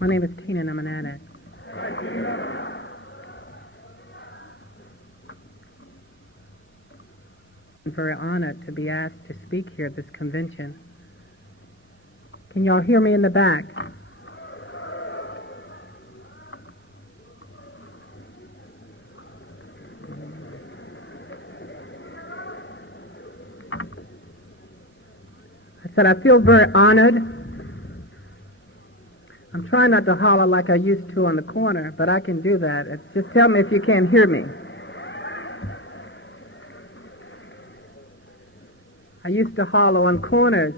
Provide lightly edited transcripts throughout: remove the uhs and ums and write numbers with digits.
My name is Tina and I'm an addict. I'm very honored to be asked to speak here at this convention. Can y'all hear me in the back? I said I feel very honored. I'm trying not to holler like I used to on the corner, but I can do that. Just tell me if you can't hear me. I used to holler on corners,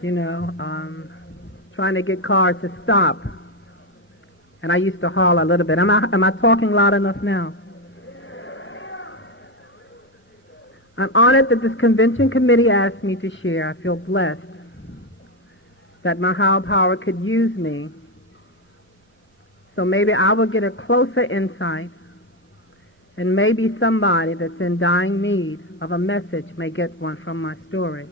trying to get cars to stop. And I used to holler a little bit. Am I talking loud enough now? I'm honored that this convention committee asked me to share. I feel blessed that my higher power could use me. So maybe I will get a closer insight, and maybe somebody that's in dying need of a message may get one from my story.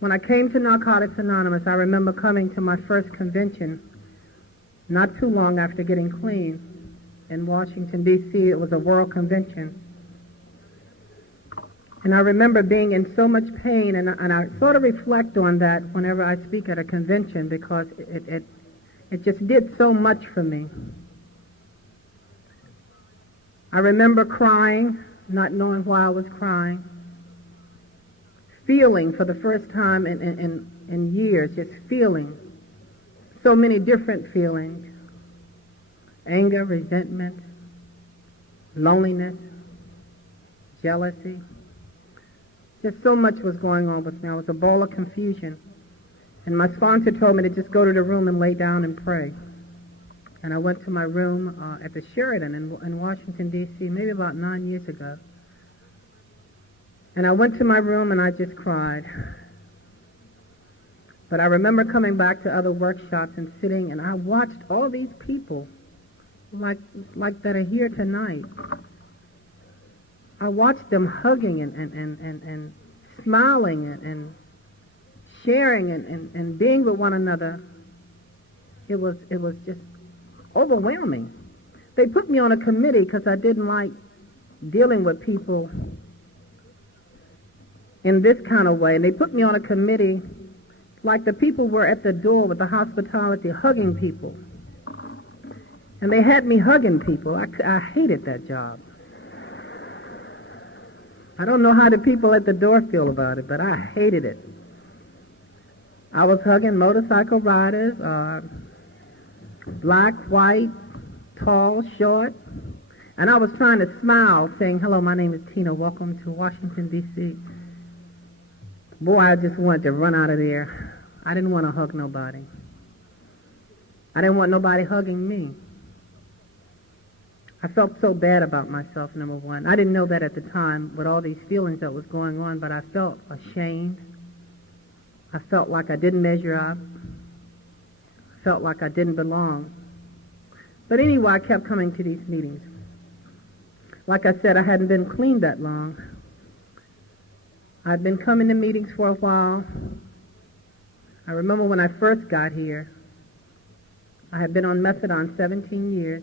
When I came to Narcotics Anonymous, I remember coming to my first convention not too long after getting clean in Washington, D.C. It was a world convention. And I remember being in so much pain, and I sort of reflect on that whenever I speak at a convention because it just did so much for me. I remember crying, not knowing why I was crying, feeling for the first time in years, just feeling so many different feelings: anger, resentment, loneliness, jealousy. Just so much was going on with me. I was a ball of confusion. And my sponsor told me to just go to the room and lay down and pray. And I went to my room at the Sheraton in Washington, D.C., maybe about 9 years ago. And I went to my room and I just cried. But I remember coming back to other workshops and sitting, and I watched all these people like that are here tonight. I watched them hugging and smiling and sharing and being with one another. It was just overwhelming. They put me on a committee because I didn't like dealing with people in this kind of way. And they put me on a committee like the people were at the door with the hospitality hugging people. And they had me hugging people. I hated that job. I don't know how the people at the door feel about it, but I hated it. I was hugging motorcycle riders, black, white, tall, short, and I was trying to smile, saying, "Hello, my name is Tina. Welcome to Washington, D.C." Boy, I just wanted to run out of there. I didn't want to hug nobody. I didn't want nobody hugging me. I felt so bad about myself, number one. I didn't know that at the time with all these feelings that was going on, but I felt ashamed. I felt like I didn't measure up. I felt like I didn't belong. But anyway, I kept coming to these meetings. Like I said, I hadn't been clean that long. I'd been coming to meetings for a while. I remember when I first got here, I had been on methadone 17 years.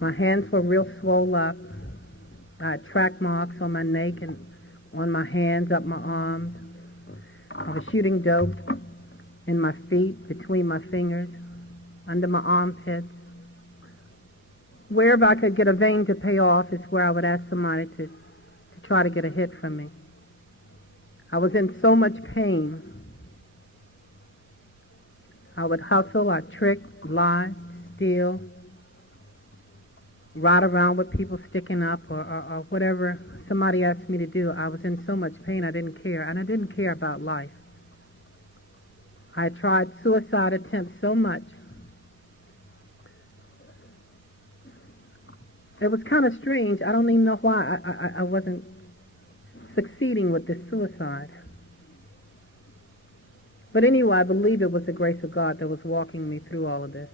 My hands were real swole up. I had track marks on my neck and on my hands, up my arms. I was shooting dope in my feet, between my fingers, under my armpits. Wherever I could get a vein to pay off is where I would ask somebody to try to get a hit from me. I was in so much pain. I would hustle, I'd trick, lie, steal, ride around with people sticking up or whatever somebody asked me to do. I was in so much pain I didn't care, and I didn't care about life. I tried suicide attempts so much. It was kind of strange. I don't even know why I wasn't succeeding with this suicide. But anyway, I believe it was the grace of God that was walking me through all of this.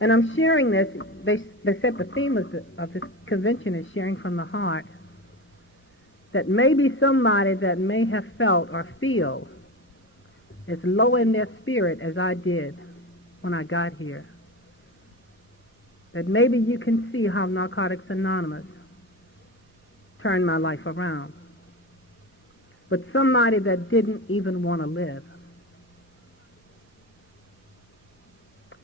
And I'm sharing this. They said the theme of this convention is sharing from the heart. that maybe somebody that may have felt or feel as low in their spirit as I did when I got here, that maybe you can see how Narcotics Anonymous turned my life around. But somebody that didn't even want to live.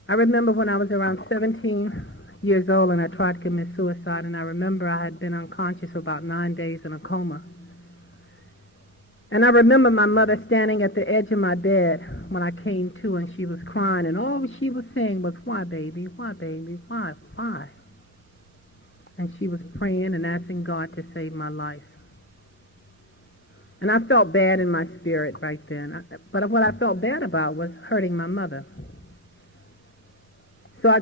I remember when I was around 17 years old and I tried to commit suicide, and I remember I had been unconscious for about 9 days in a coma. And I remember my mother standing at the edge of my bed when I came to, and she was crying, and all she was saying was, "Why, baby? Why, baby? Why? Why?" And she was praying and asking God to save my life. And I felt bad in my spirit right then. But what I felt bad about was hurting my mother. So I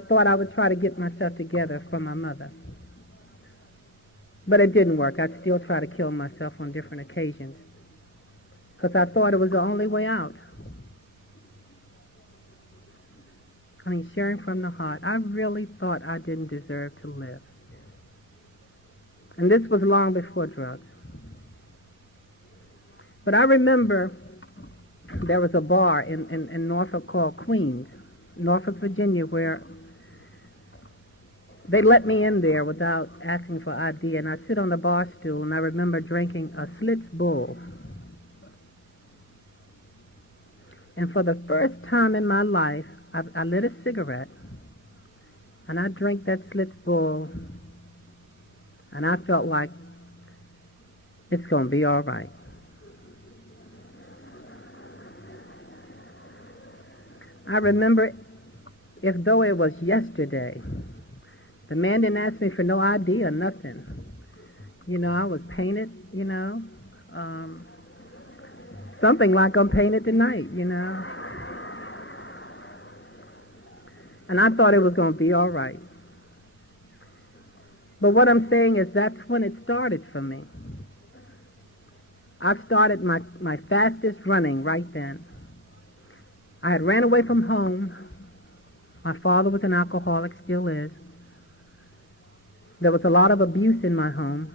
thought I would try to get myself together for my mother. But it didn't work. I'd still try to kill myself on different occasions because I thought it was the only way out. I mean, sharing from the heart, I really thought I didn't deserve to live. And this was long before drugs. But I remember there was a bar in Norfolk called Queens, Norfolk, Virginia, where they let me in there without asking for ID, and I sit on the bar stool, and I remember drinking a Schlitz Bull. And for the first time in my life, I lit a cigarette, and I drank that Schlitz Bull, and I felt like it's going to be all right. I remember, if though it was yesterday, the man didn't ask me for no ID or nothing. I was painted, something like I'm painted tonight, And I thought it was going to be all right. But what I'm saying is that's when it started for me. I started my fastest running right then. I had ran away from home. My father was an alcoholic, still is. There was a lot of abuse in my home.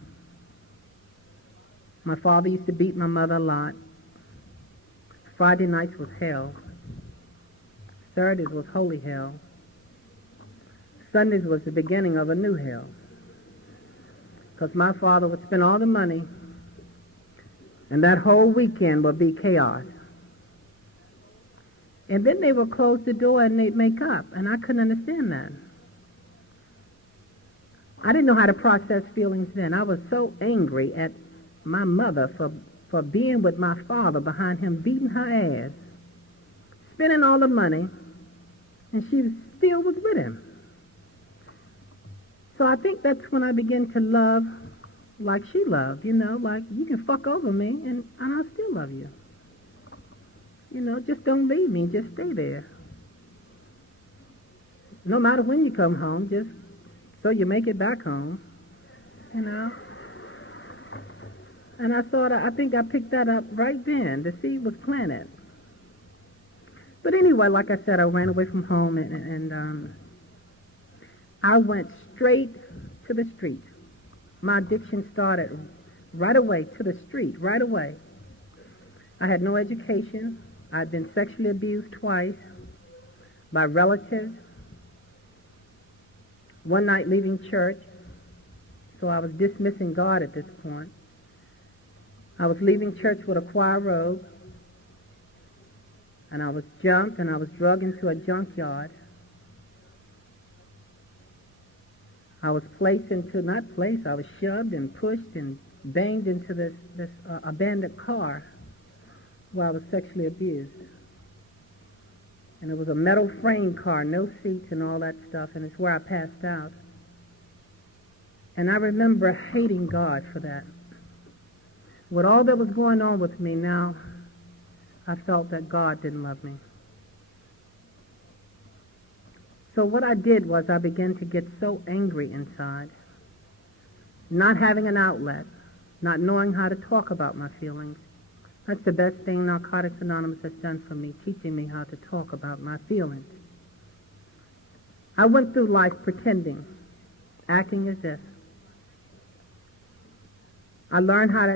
My father used to beat my mother a lot. Friday nights was hell. Saturdays was holy hell. Sundays was the beginning of a new hell. Because my father would spend all the money, and that whole weekend would be chaos. And then they would close the door and they'd make up, and I couldn't understand that. I didn't know how to process feelings then. I was so angry at my mother for being with my father behind him, beating her ass, spending all the money, and she still was with him. So I think that's when I began to love like she loved, like you can fuck over me and I'll still love you. Just don't leave me, just stay there. No matter when you come home, just so you make it back home, And I think I picked that up right then. The seed was planted. But anyway, like I said, I ran away from home and I went straight to the street. My addiction started right away to the street, right away. I had no education. I'd been sexually abused twice by relatives. One night leaving church, so I was dismissing God at this point. I was leaving church with a choir robe, and I was jumped and I was drugged into a junkyard. I was I was shoved and pushed and banged into this abandoned car where I was sexually abused. And it was a metal frame car, no seats and all that stuff, and it's where I passed out. And I remember hating God for that. With all that was going on with me now, I felt that God didn't love me. So what I did was I began to get so angry inside, not having an outlet, not knowing how to talk about my feelings. That's the best thing Narcotics Anonymous has done for me, teaching me how to talk about my feelings. I went through life pretending, acting as if. I learned how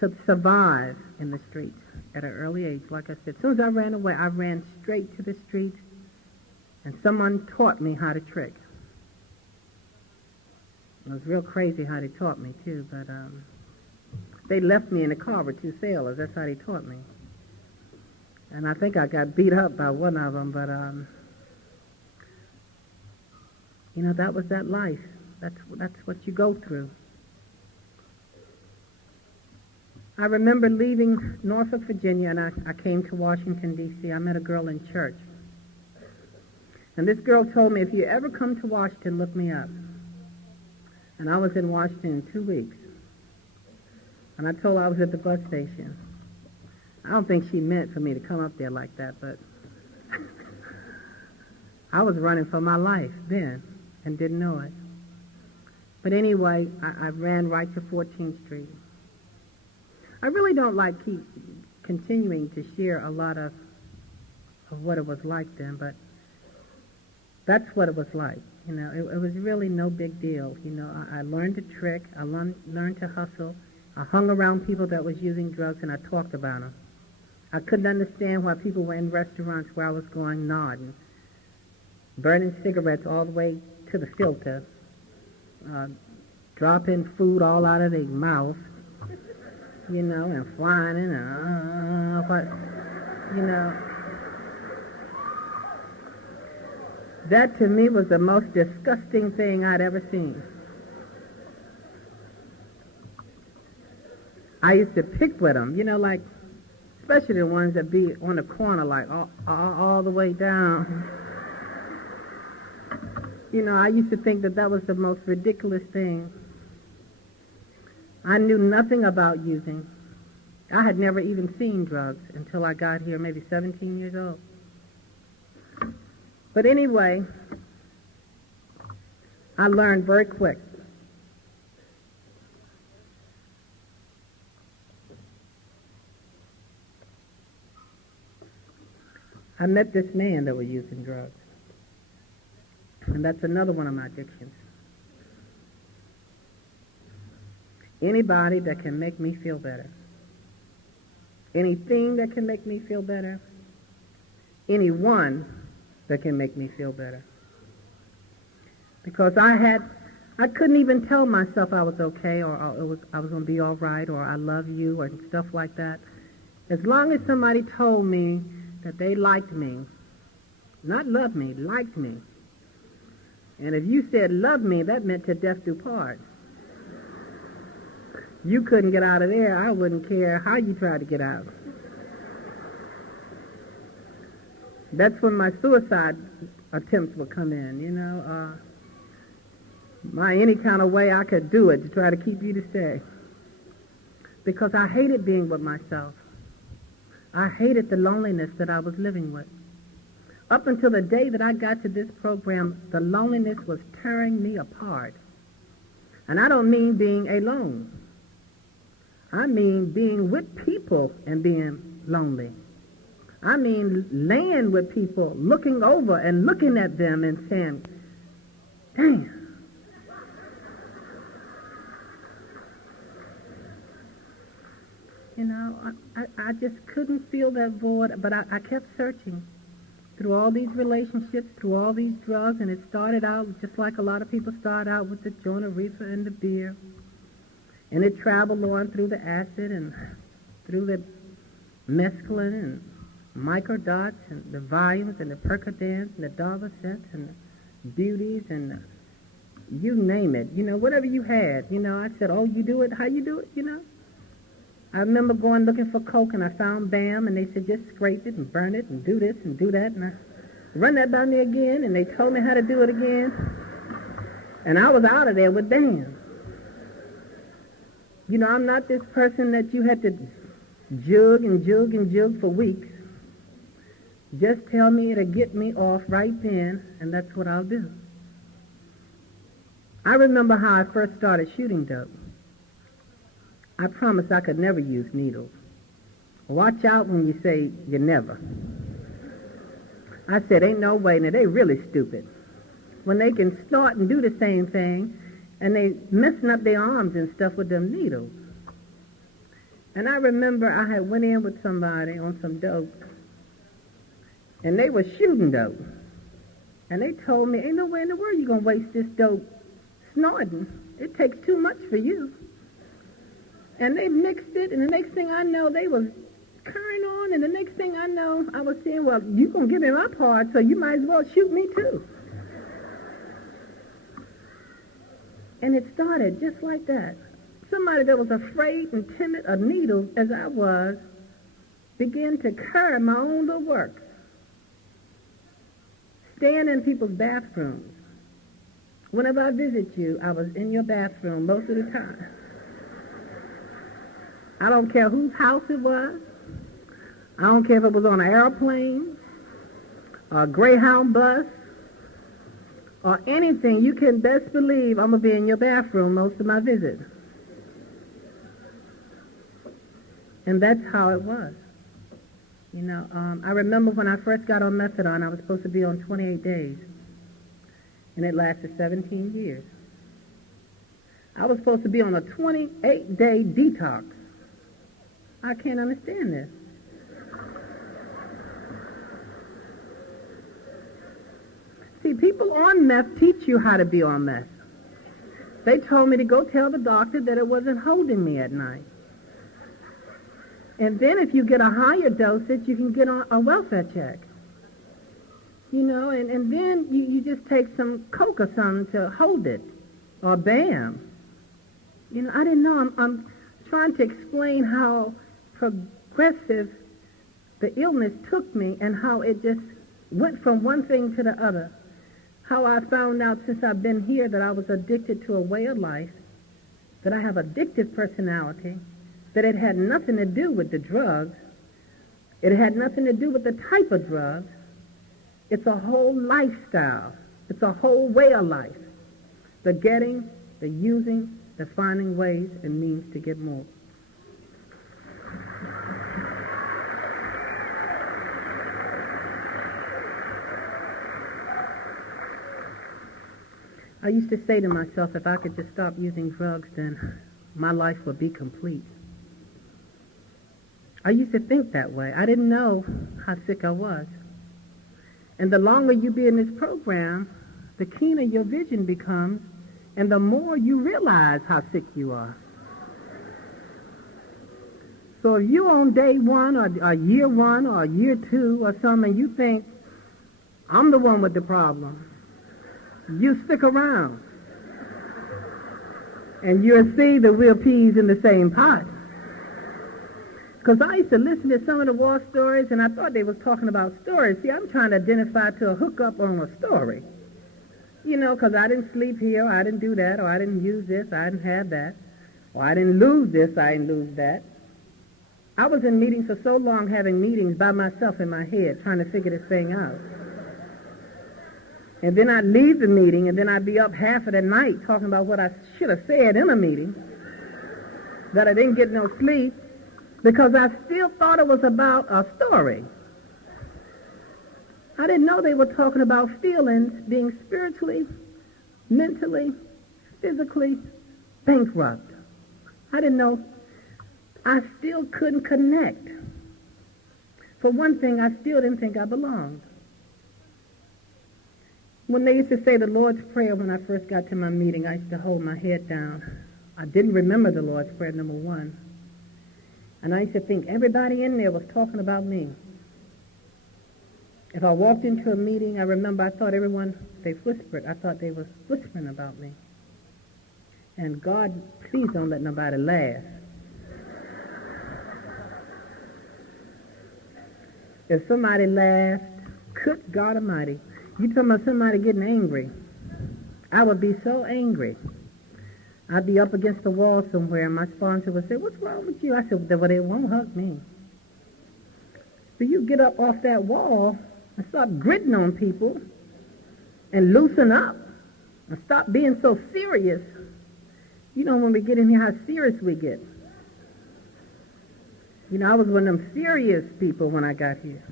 to survive in the streets at an early age. Like I said, as soon as I ran away, I ran straight to the street, and someone taught me how to trick. It was real crazy how they taught me, too, but they left me in the car with two sailors. That's how they taught me. And I think I got beat up by one of them, but, that was that life. That's what you go through. I remember leaving Norfolk, Virginia, and I came to Washington, D.C. I met a girl in church. And this girl told me, if you ever come to Washington, look me up. And I was in Washington in 2 weeks. And I told her I was at the bus station. I don't think she meant for me to come up there like that, but I was running for my life then and didn't know it. But anyway, I ran right to 14th Street. I really don't like keep continuing to share a lot of what it was like then, but that's what it was like. It was really no big deal. I learned to trick. I learned to hustle. I hung around people that was using drugs, and I talked about them. I couldn't understand why people were in restaurants where I was going nodding, burning cigarettes all the way to the filter, dropping food all out of their mouth, and whining, That to me was the most disgusting thing I'd ever seen. I used to pick with them, especially the ones that be on the corner, like all the way down. I used to think that was the most ridiculous thing. I knew nothing about using. I had never even seen drugs until I got here, maybe 17 years old. But anyway, I learned very quick. I met this man that was using drugs. And that's another one of my addictions. Anybody that can make me feel better. Anything that can make me feel better. Anyone that can make me feel better. Because I couldn't even tell myself I was okay, or I was going to be all right, or I love you, or stuff like that. As long as somebody told me that they liked me, not loved me, liked me. And if you said love me, that meant to death do part. You couldn't get out of there. I wouldn't care how you tried to get out. That's when my suicide attempts would come in, any kind of way I could do it to try to keep you to stay. Because I hated being with myself. I hated the loneliness that I was living with. Up until the day that I got to this program, the loneliness was tearing me apart. And I don't mean being alone. I mean being with people and being lonely. I mean laying with people, looking over and looking at them and saying, damn. I just couldn't feel that void, but I kept searching through all these relationships, through all these drugs, and it started out just like a lot of people start out with the joint of reefer and the beer. And it traveled on through the acid and through the mescaline and microdots and the volumes and the percodans and the Darvocets and the beauties and you name it. Whatever you had. I said, oh, you do it? How you do it? I remember going looking for coke, and I found BAM, and they said, just scrape it and burn it and do this and do that. And I run that by me again, and they told me how to do it again. And I was out of there with BAM. I'm not this person that you had to jug and jug and jug for weeks. Just tell me to get me off right then, and that's what I'll do. I remember how I first started shooting dope. I promised I could never use needles. Watch out when you say you never. I said, ain't no way. Now, they really stupid. When they can snort and do the same thing, and they messing up their arms and stuff with them needles. And I remember I had went in with somebody on some dope, and they were shooting dope. And they told me, ain't no way in the world you're going to waste this dope snorting. It takes too much for you. And they mixed it, and the next thing I know, they was carrying on, and the next thing I know, I was saying, well, you're going to give me my part, so you might as well shoot me too. And it started just like that. Somebody that was afraid and timid of needles, as I was, began to carry my own little work. Staying in people's bathrooms. Whenever I visit you, I was in your bathroom most of the time. I don't care whose house it was. I don't care if it was on an airplane, or a Greyhound bus, or anything. You can best believe I'm going to be in your bathroom most of my visits. And that's how it was. You know, I remember when I first got on methadone, I was supposed to be on 28 days. And it lasted 17 years. I was supposed to be on a 28-day detox. I can't understand this. See, people on meth teach you how to be on meth. They told me to go tell the doctor that it wasn't holding me at night. And then if you get a higher dosage, you can get on a welfare check. You know, and then you just take some Coke or something to hold it, or BAM. You know, I didn't know. I'm trying to explain how progressive the illness took me and how it just went from one thing to the other. How I found out since I've been here that I was addicted to a way of life, that I have addictive personality, that it had nothing to do with the drugs. It had nothing to do with the type of drugs. It's a whole lifestyle. It's a whole way of life. The getting, the using, the finding ways and means to get more. I used to say to myself, if I could just stop using drugs, then my life would be complete. I used to think that way. I didn't know how sick I was. And the longer you be in this program, the keener your vision becomes, and the more you realize how sick you are. So if you're on day one or year one or year two or something, and you think, I'm the one with the problem, you stick around. And you'll see the real peas in the same pot. Because I used to listen to some of the war stories, and I thought they was talking about stories. See, I'm trying to identify to a hookup on a story. You know, because I didn't sleep here, or I didn't do that, or I didn't use this, I didn't have that, or I didn't lose this, I didn't lose that. I was in meetings for so long, having meetings by myself in my head, trying to figure this thing out. And then I'd leave the meeting, and then I'd be up half of the night talking about what I should have said in a meeting, that I didn't get no sleep, because I still thought it was about a story. I didn't know they were talking about feelings being spiritually, mentally, physically bankrupt. I didn't know. I still couldn't connect. For one thing, I still didn't think I belonged. When they used to say the Lord's Prayer when I first got to my meeting, I used to hold my head down. I didn't remember the Lord's Prayer, number one. And I used to think everybody in there was talking about me. If I walked into a meeting, I remember I thought everyone, they whispered. I thought they was whispering about me. And God, please don't let nobody laugh. If somebody laughed, good God Almighty, you talking about somebody getting angry. I would be so angry. I'd be up against the wall somewhere, and my sponsor would say, what's wrong with you? I said, well, they won't hug me. So you get up off that wall and stop gritting on people and loosen up and stop being so serious. You know, when we get in here, how serious we get. You know, I was one of them serious people when I got here.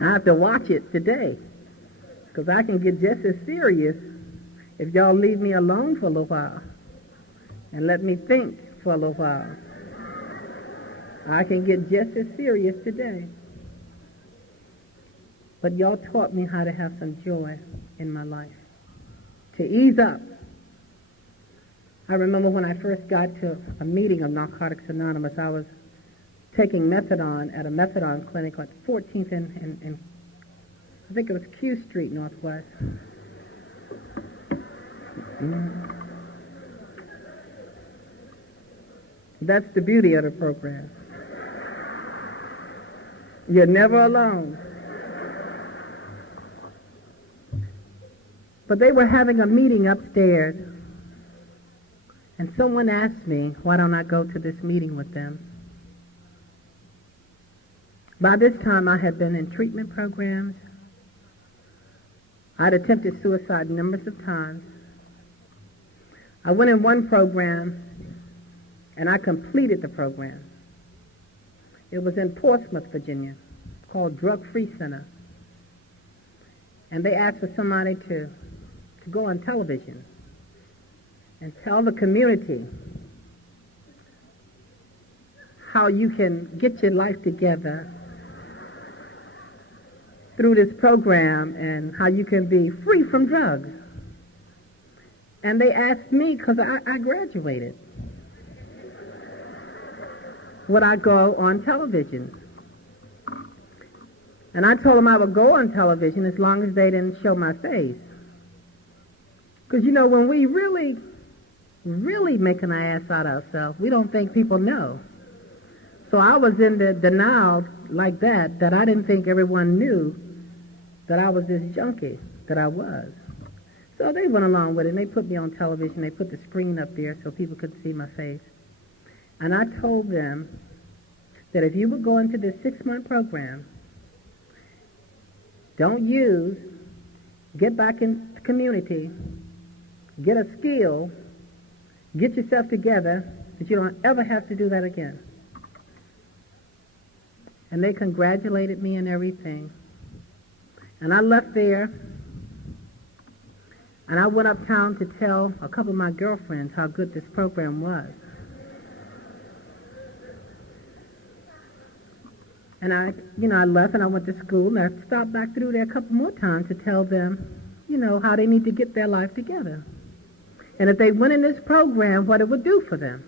I have to watch it today, because I can get just as serious if y'all leave me alone for a little while and let me think for a little while. I can get just as serious today. But y'all taught me how to have some joy in my life, to ease up. I remember when I first got to a meeting of Narcotics Anonymous, I was taking methadone at a methadone clinic at 14th and I think it was Q Street Northwest. That's the beauty of the program. You're never alone. But they were having a meeting upstairs, and someone asked me, why don't I go to this meeting with them? By this time, I had been in treatment programs. I'd attempted suicide numbers of times. I went in one program, and I completed the program. It was in Portsmouth, Virginia, called Drug Free Center. And they asked for somebody to go on television and tell the community how you can get your life together through this program and how you can be free from drugs. And they asked me, because I graduated, would I go on television? And I told them I would go on television as long as they didn't show my face. Because, you know, when we really make an ass out of ourselves, we don't think people know. So I was in the denial like that I didn't think everyone knew that I was this junkie that I was. So they went along with it, and they put me on television. They put the screen up there so people could see my face. And I told them that if you would go into this 6-month program, don't use, get back in the community, get a skill, get yourself together, that you don't ever have to do that again. And they congratulated me and everything. And I left there, and I went uptown to tell a couple of my girlfriends how good this program was. And I left and I went to school, and I stopped back through there a couple more times to tell them, how they need to get their life together. And if they went in this program, what it would do for them.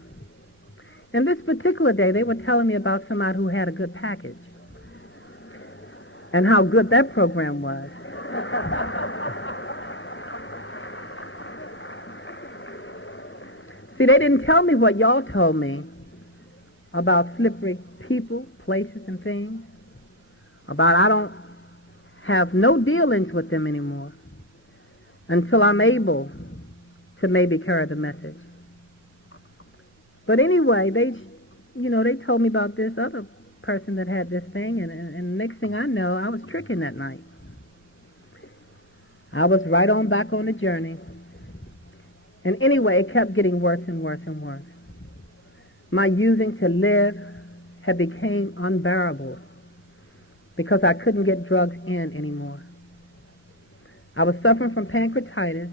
And this particular day, they were telling me about somebody who had a good package and how good that program was. See, they didn't tell me what y'all told me about slippery people, places, and things. About I don't have no dealings with them anymore until I'm able to maybe carry the message. But anyway, they told me about this other person that had this thing, and next thing I know, I was tricking that night. I was right on back on the journey. And anyway, it kept getting worse and worse and worse. My using to live had become unbearable because I couldn't get drugs in anymore. I was suffering from pancreatitis.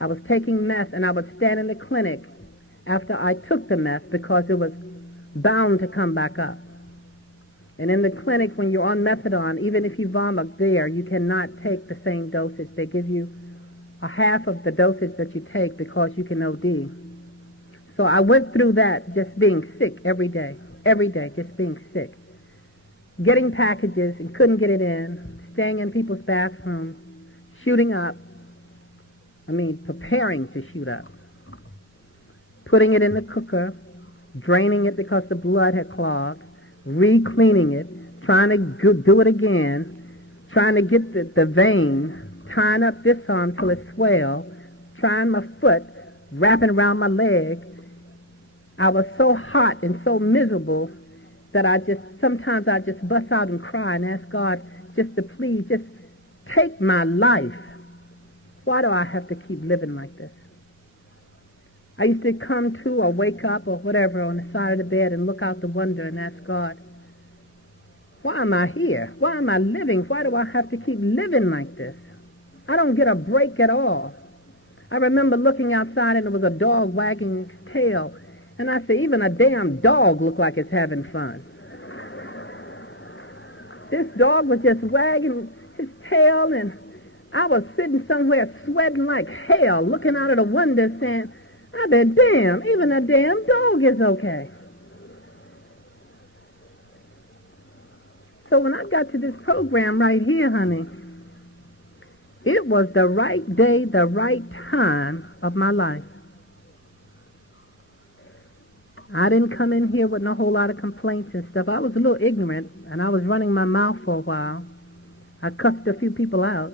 I was taking meth, and I would stand in the clinic after I took the meth because it was bound to come back up. And in the clinic, when you're on methadone, even if you vomit there, you cannot take the same dosage. They give you a half of the dosage that you take because you can OD. So I went through that just being sick every day, just being sick. Getting packages and couldn't get it in, staying in people's bathrooms, shooting up, preparing to shoot up, putting it in the cooker, draining it because the blood had clogged, re-cleaning it, trying to do it again, trying to get the vein, tying up this arm till it swelled, trying my foot, wrapping around my leg. I was so hot and so miserable that sometimes I just bust out and cry and ask God just to please just take my life. Why do I have to keep living like this? I used to come to or wake up or whatever on the side of the bed and look out the window and ask God, why am I here? Why am I living? Why do I have to keep living like this? I don't get a break at all. I remember looking outside and there was a dog wagging its tail, And I said, even a damn dog looked like it's having fun. This dog was just wagging his tail, and I was sitting somewhere sweating like hell, looking out of the window saying, I bet damn, even a damn dog is okay. So when I got to this program right here, honey, it was the right day, the right time of my life. I didn't come in here with no whole lot of complaints and stuff. I was a little ignorant, and I was running my mouth for a while. I cussed a few people out.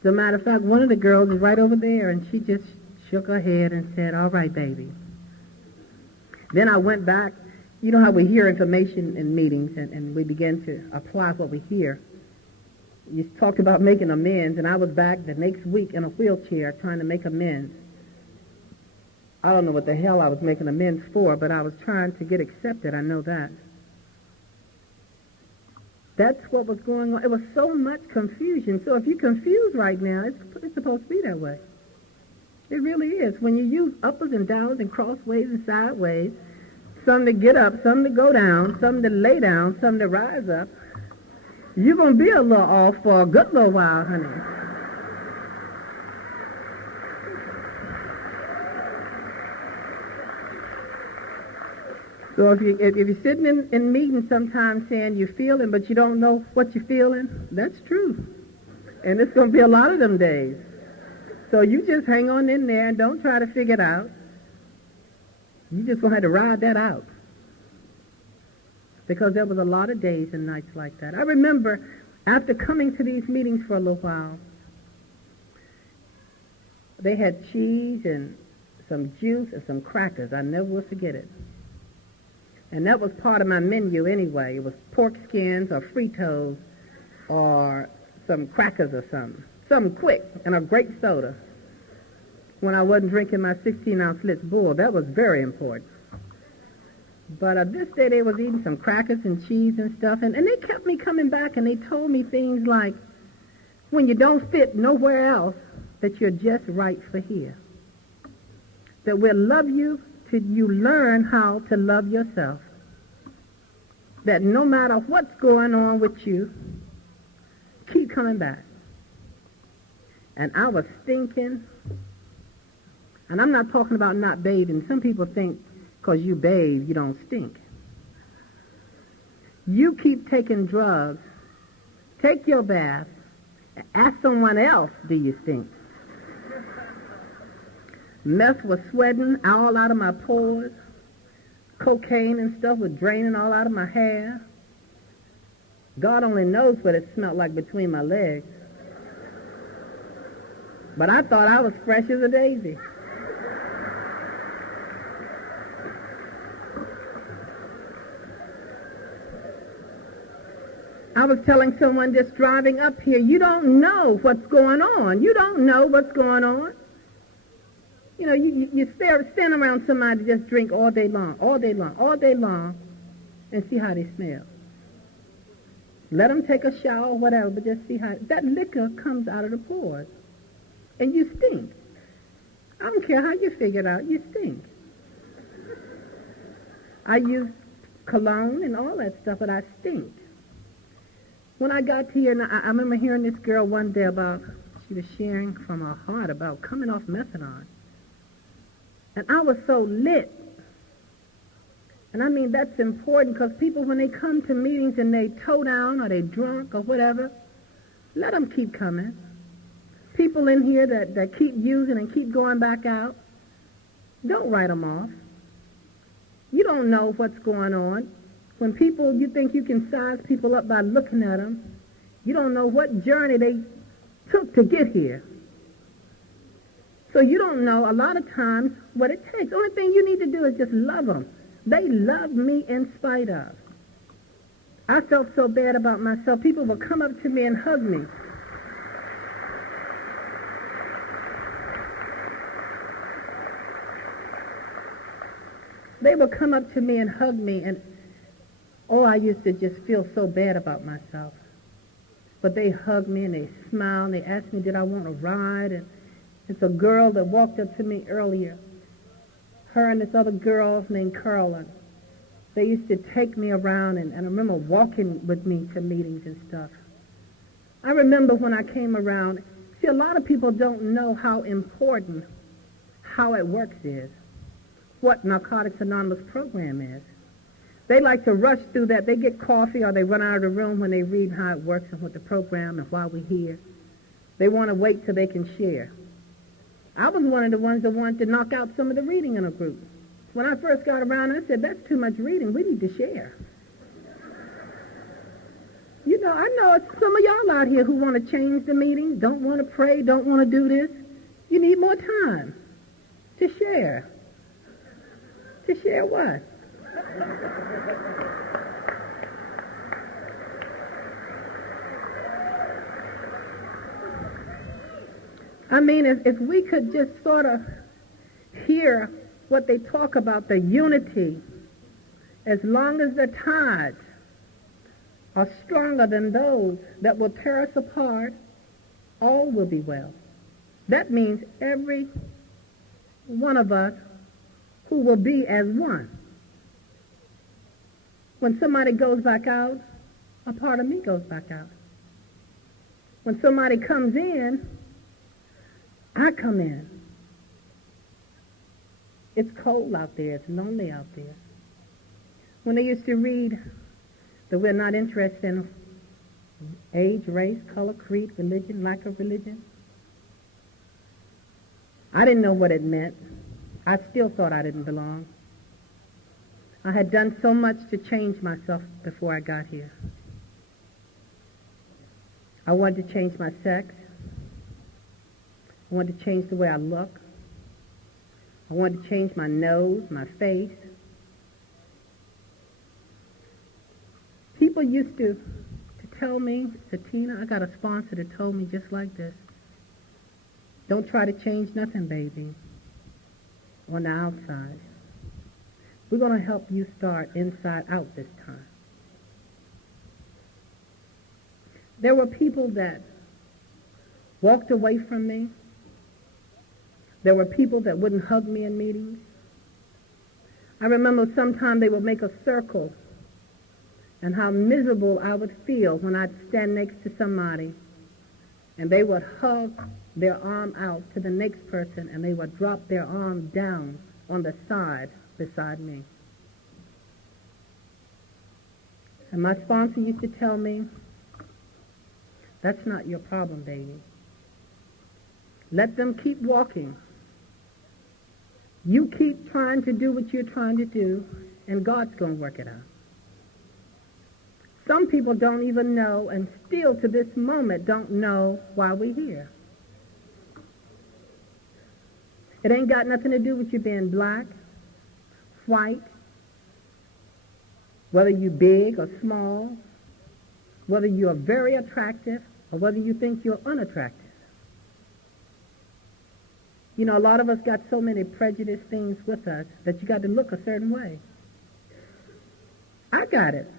As a matter of fact, one of the girls is right over there, and she just shook her head and said, all right, baby. Then I went back. You know how we hear information in meetings, and we begin to apply what we hear. You talked about making amends, and I was back the next week in a wheelchair trying to make amends. I don't know what the hell I was making amends for, but I was trying to get accepted. I know that. That's what was going on. It was so much confusion. So if you're confused right now, it's supposed to be that way. It really is. When you use uppers and downers and crossways and sideways, some to get up, some to go down, some to lay down, some to rise up, you're going to be a little off for a good little while, honey. So if you're sitting in meetings sometimes saying you're feeling, but you don't know what you're feeling, that's true. And it's going to be a lot of them days. So you just hang on in there and don't try to figure it out. You just going to have to ride that out. Because there was a lot of days and nights like that. I remember after coming to these meetings for a little while, they had cheese and some juice and some crackers. I never will forget it. And that was part of my menu anyway. It was pork skins or Fritos or some crackers or something. Something quick and a grape soda. When I wasn't drinking my 16-ounce Litz Bull, that was very important. But this day they was eating some crackers and cheese and stuff, and they kept me coming back, and they told me things like, when you don't fit nowhere else, that you're just right for here. That we'll love you till you learn how to love yourself. That no matter what's going on with you, keep coming back. And I was stinking. And I'm not talking about not bathing. Some people think because you bathe, you don't stink. You keep taking drugs, take your bath, and ask someone else, do you stink? Meth was sweating all out of my pores. Cocaine and stuff was draining all out of my hair. God only knows what it smelled like between my legs. But I thought I was fresh as a daisy. I was telling someone just driving up here, you don't know what's going on. You don't know what's going on. You know, you stand around somebody just drink all day long, and see how they smell. Let them take a shower or whatever, but just see how that liquor comes out of the pores. And you stink. I don't care how you figure it out, you stink. I use cologne and all that stuff, but I stink. When I got here, and I remember hearing this girl one day she was sharing from her heart about coming off methadone. And I was so lit. And I mean, that's important because people, when they come to meetings and they toe down or they drunk or whatever, let them keep coming. People in here that keep using and keep going back out, don't write them off. You don't know what's going on. When people, you think you can size people up by looking at them, you don't know what journey they took to get here. So you don't know a lot of times what it takes. The only thing you need to do is just love them. They love me in spite of. I felt so bad about myself. People would come up to me and hug me. They would come up to me and hug me, and I used to just feel so bad about myself. But they hugged me and they smiled and they asked me, did I want a ride? And it's a girl that walked up to me earlier. Her and this other girl named Carolyn, they used to take me around, and I remember walking with me to meetings and stuff. I remember when I came around, see, a lot of people don't know how important How It Works is, what Narcotics Anonymous program is. They like to rush through that. They get coffee or they run out of the room when they read how it works and what the program and why we're here. They want to wait till they can share. I was one of the ones that wanted to knock out some of the reading in a group. When I first got around, I said, that's too much reading. We need to share. You know, I know it's some of y'all out here who want to change the meeting, don't want to pray, don't want to do this. You need more time to share. To share what? I mean, if we could just sort of hear what they talk about, the unity, as long as the tides are stronger than those that will tear us apart, all will be well. That means every one of us who will be as one. When somebody goes back out, a part of me goes back out. When somebody comes in, I come in. It's cold out there. It's lonely out there. When they used to read that we're not interested in age, race, color, creed, religion, lack of religion, I didn't know what it meant. I still thought I didn't belong. I had done so much to change myself before I got here. I wanted to change my sex. I wanted to change the way I look. I wanted to change my nose, my face. People used to tell me, Tina, I got a sponsor that told me just like this. Don't try to change nothing, baby, on the outside. We're going to help you start inside out this time. There were people that walked away from me. There were people that wouldn't hug me in meetings. I remember sometime they would make a circle and how miserable I would feel when I'd stand next to somebody and they would hug their arm out to the next person and they would drop their arm down on the side beside me. And my sponsor used to tell me, that's not your problem, baby. Let them keep walking. You keep trying to do what you're trying to do, and God's going to work it out. Some people don't even know, and still to this moment don't know why we're here. It ain't got nothing to do with you being black, white, whether you're big or small, whether you're very attractive or whether you think you're unattractive. You know, a lot of us got so many prejudiced things with us that you got to look a certain way. I got it.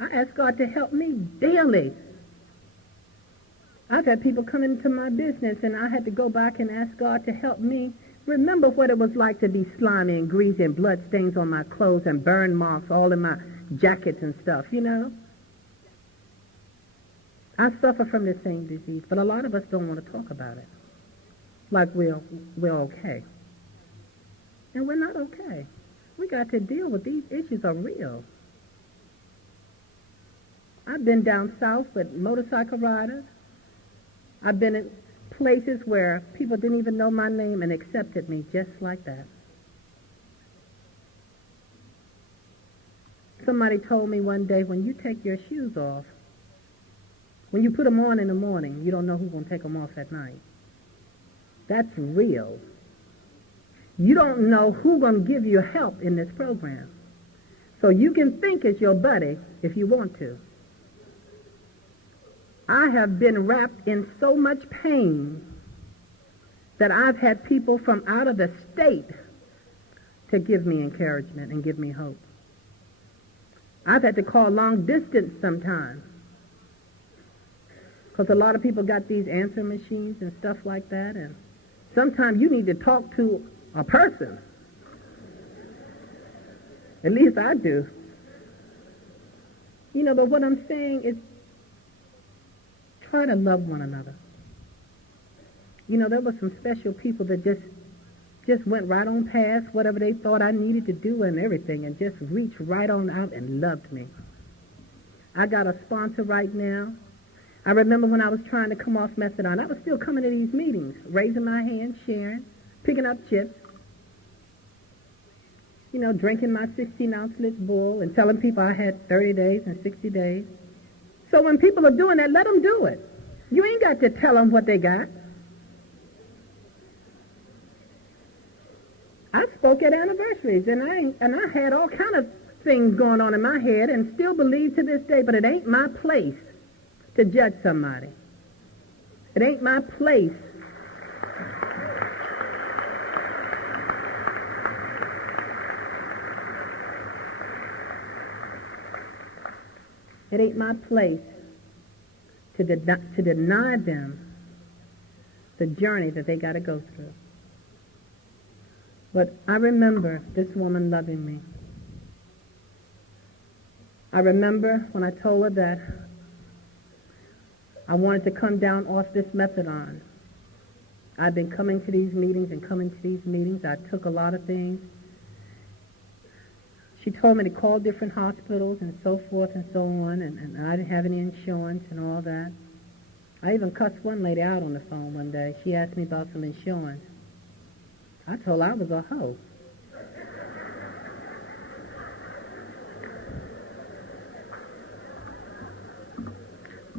I ask God to help me daily. I've had people come into my business and I had to go back and ask God to help me remember what it was like to be slimy and greasy and blood stains on my clothes and burn marks all in my jackets and stuff, you know. I suffer from the same disease, but a lot of us don't want to talk about it. Like we're okay. And we're not okay. We got to deal with these issues are real. I've been down south with motorcycle riders. I've been in places where people didn't even know my name and accepted me just like that. Somebody told me one day, when you take your shoes off, when you put them on in the morning, you don't know who's going to take them off at night. That's real. You don't know who's going to give you help in this program. So you can think it's your buddy if you want to. I have been wrapped in so much pain that I've had people from out of the state to give me encouragement and give me hope. I've had to call long distance sometimes because a lot of people got these answer machines and stuff like that, and sometimes you need to talk to a person At least I do. You know, but what I'm saying is try to love one another. You know, there were some special people that just went right on past whatever they thought I needed to do and everything and just reached right on out and loved me. I got a sponsor right now. I remember when I was trying to come off methadone, I was still coming to these meetings, raising my hand, sharing, picking up chips, you know, drinking my 16-ounce Litz Bull and telling people I had 30 days and 60 days. So when people are doing that, let them do it. You ain't got to tell them what they got. I spoke at anniversaries, and I had all kind of things going on in my head and still believe to this day, but it ain't my place to judge somebody. It ain't my place. It ain't my place to deny them the journey that they got to go through. But I remember this woman loving me. I remember when I told her that I wanted to come down off this methadone. I've been coming to these meetings and coming to these meetings. I took a lot of things. She told me to call different hospitals and so forth and so on, and I didn't have any insurance and all that. I even cussed one lady out on the phone one day. She asked me about some insurance. I told her I was a hoe.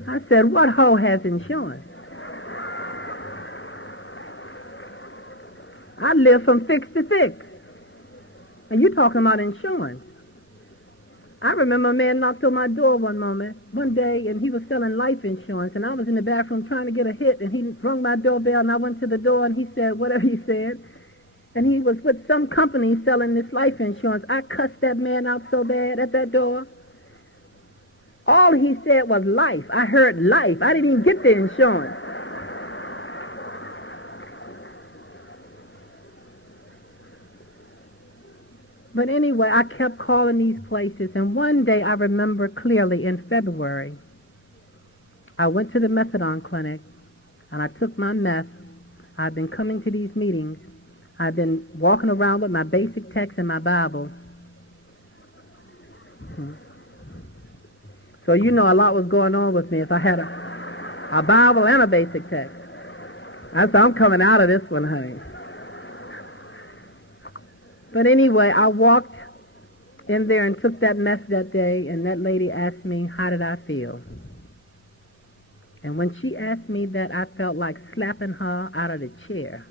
I said, what hoe has insurance? I live from fix to fix. And you talking about insurance. I remember a man knocked on my door one day, and he was selling life insurance, and I was in the bathroom trying to get a hit, and he rung my doorbell, and I went to the door, and he said whatever he said, and he was with some company selling this life insurance. I cussed that man out so bad at that door. All he said was life. I heard life. I didn't even get the insurance. But anyway, I kept calling these places, and one day I remember clearly in February, I went to the methadone clinic, and I took my meth. I've been coming to these meetings. I've been walking around with my basic text and my Bible. So you know a lot was going on with me if I had a Bible and a basic text. I'm coming out of this one, honey. But anyway, I walked in there and took that mess that day, and that lady asked me, how did I feel? And when she asked me that, I felt like slapping her out of the chair.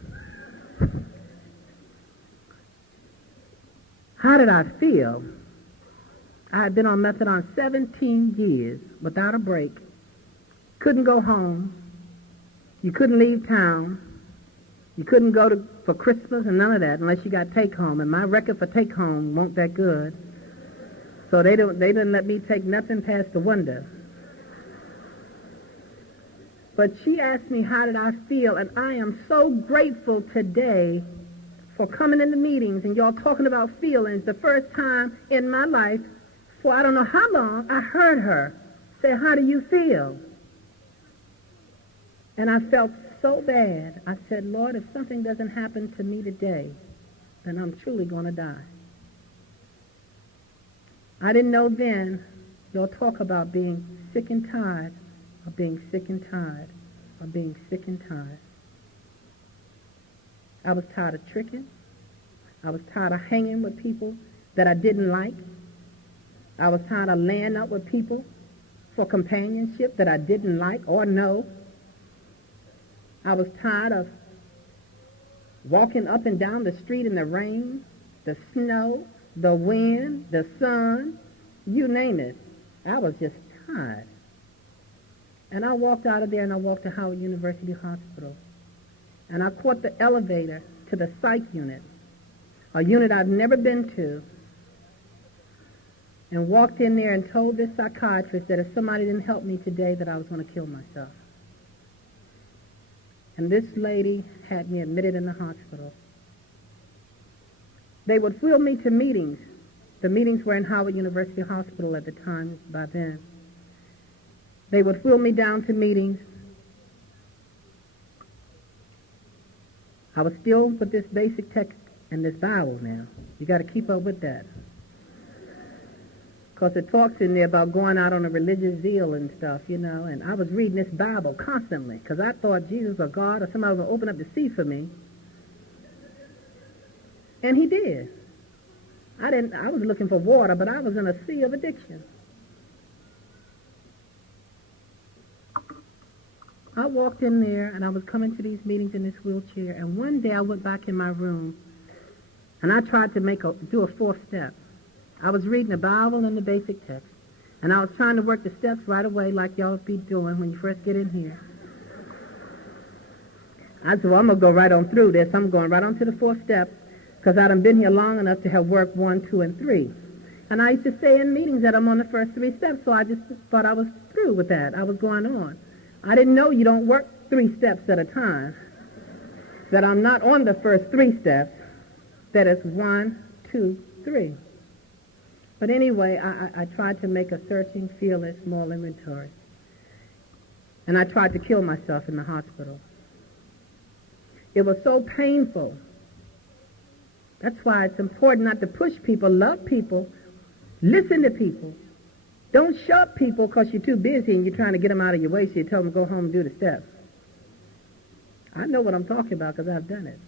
How did I feel? I had been on methadone 17 years without a break. Couldn't go home. You couldn't leave town. You couldn't go for Christmas and none of that unless you got take-home. And my record for take-home wasn't that good. So they didn't let me take nothing past the window. But she asked me, how did I feel? And I am so grateful today for coming in the meetings and y'all talking about feelings. The first time in my life, for I don't know how long, I heard her say, how do you feel? And I felt so bad. I said, Lord, if something doesn't happen to me today, then I'm truly going to die. I didn't know then, y'all talk about being sick and tired, of being sick and tired, of being sick and tired. I was tired of tricking. I was tired of hanging with people that I didn't like. I was tired of laying up with people for companionship that I didn't like or know. I was tired of walking up and down the street in the rain, the snow, the wind, the sun, you name it. I was just tired. And I walked out of there and I walked to Howard University Hospital. And I caught the elevator to the psych unit, a unit I've never been to, and walked in there and told this psychiatrist that if somebody didn't help me today that I was going to kill myself. And this lady had me admitted in the hospital. They would wheel me to meetings The meetings were in Howard University Hospital at the time by then. They would wheel me down to meetings. I was still with this basic text and this Bible now. You got to keep up with that. Because it talks in there about going out on a religious zeal and stuff, you know. And I was reading this Bible constantly because I thought Jesus or God or somebody would open up the sea for me. And he did. I was looking for water, but I was in a sea of addiction. I walked in there, and I was coming to these meetings in this wheelchair, and one day I went back in my room, and I tried to do a fourth step. I was reading the Bible and the basic text, and I was trying to work the steps right away like y'all be doing when you first get in here. I said, well, I'm going to go right on through this. I'm going right on to the fourth step, because I done been here long enough to have worked 1, 2, and 3. And I used to say in meetings that I'm on the first 3 steps, so I just thought I was through with that. I was going on. I didn't know you don't work 3 steps at a time, that I'm not on the first 3 steps, that it's 1, 2, 3. But anyway, I tried to make a searching, fearless, moral inventory. And I tried to kill myself in the hospital. It was so painful. That's why it's important not to push people, love people, listen to people. Don't shove people because you're too busy and you're trying to get them out of your way, so you tell them to go home and do the steps. I know what I'm talking about because I've done it.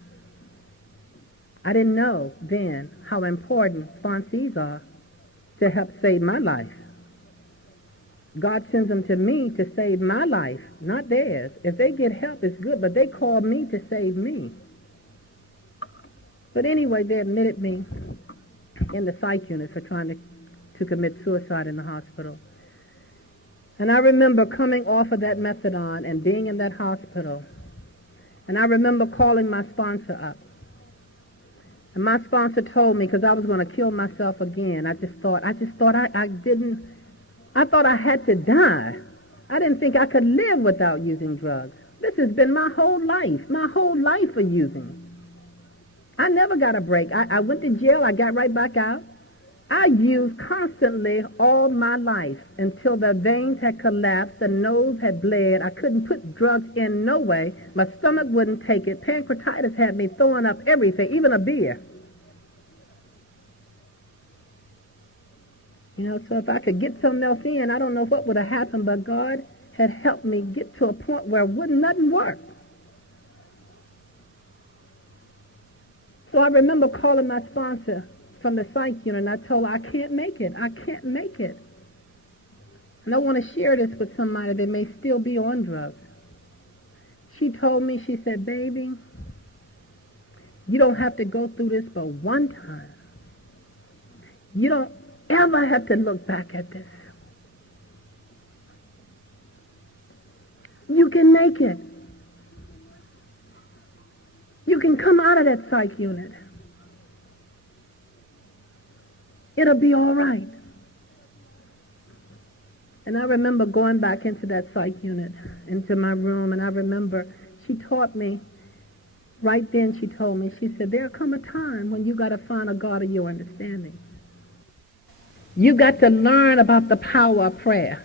I didn't know then how important sponsees are to help save my life. God sends them to me to save my life, not theirs. If they get help, it's good, but they called me to save me. But anyway, they admitted me in the psych unit for trying to commit suicide in the hospital. And I remember coming off of that methadone and being in that hospital. And I remember calling my sponsor up. And my sponsor told me, because I was going to kill myself again, I thought I had to die. I didn't think I could live without using drugs. This has been my whole life of using. I never got a break. I went to jail, I got right back out. I used constantly all my life until the veins had collapsed, the nose had bled. I couldn't put drugs in no way. My stomach wouldn't take it. Pancreatitis had me throwing up everything, even a beer. You know, so if I could get something else in, I don't know what would have happened, but God had helped me get to a point where nothing worked. So I remember calling my sponsor from the psych unit, and I told her, I can't make it. And I want to share this with somebody that may still be on drugs. She told me, she said, baby, you don't have to go through this but one time. You don't ever have to look back at this. You can make it. You can come out of that psych unit. It'll be all right. And I remember going back into that psych unit, into my room, and I remember she taught me, right then she told me, she said, there'll come a time when you got to find a God of your understanding. You got to learn about the power of prayer.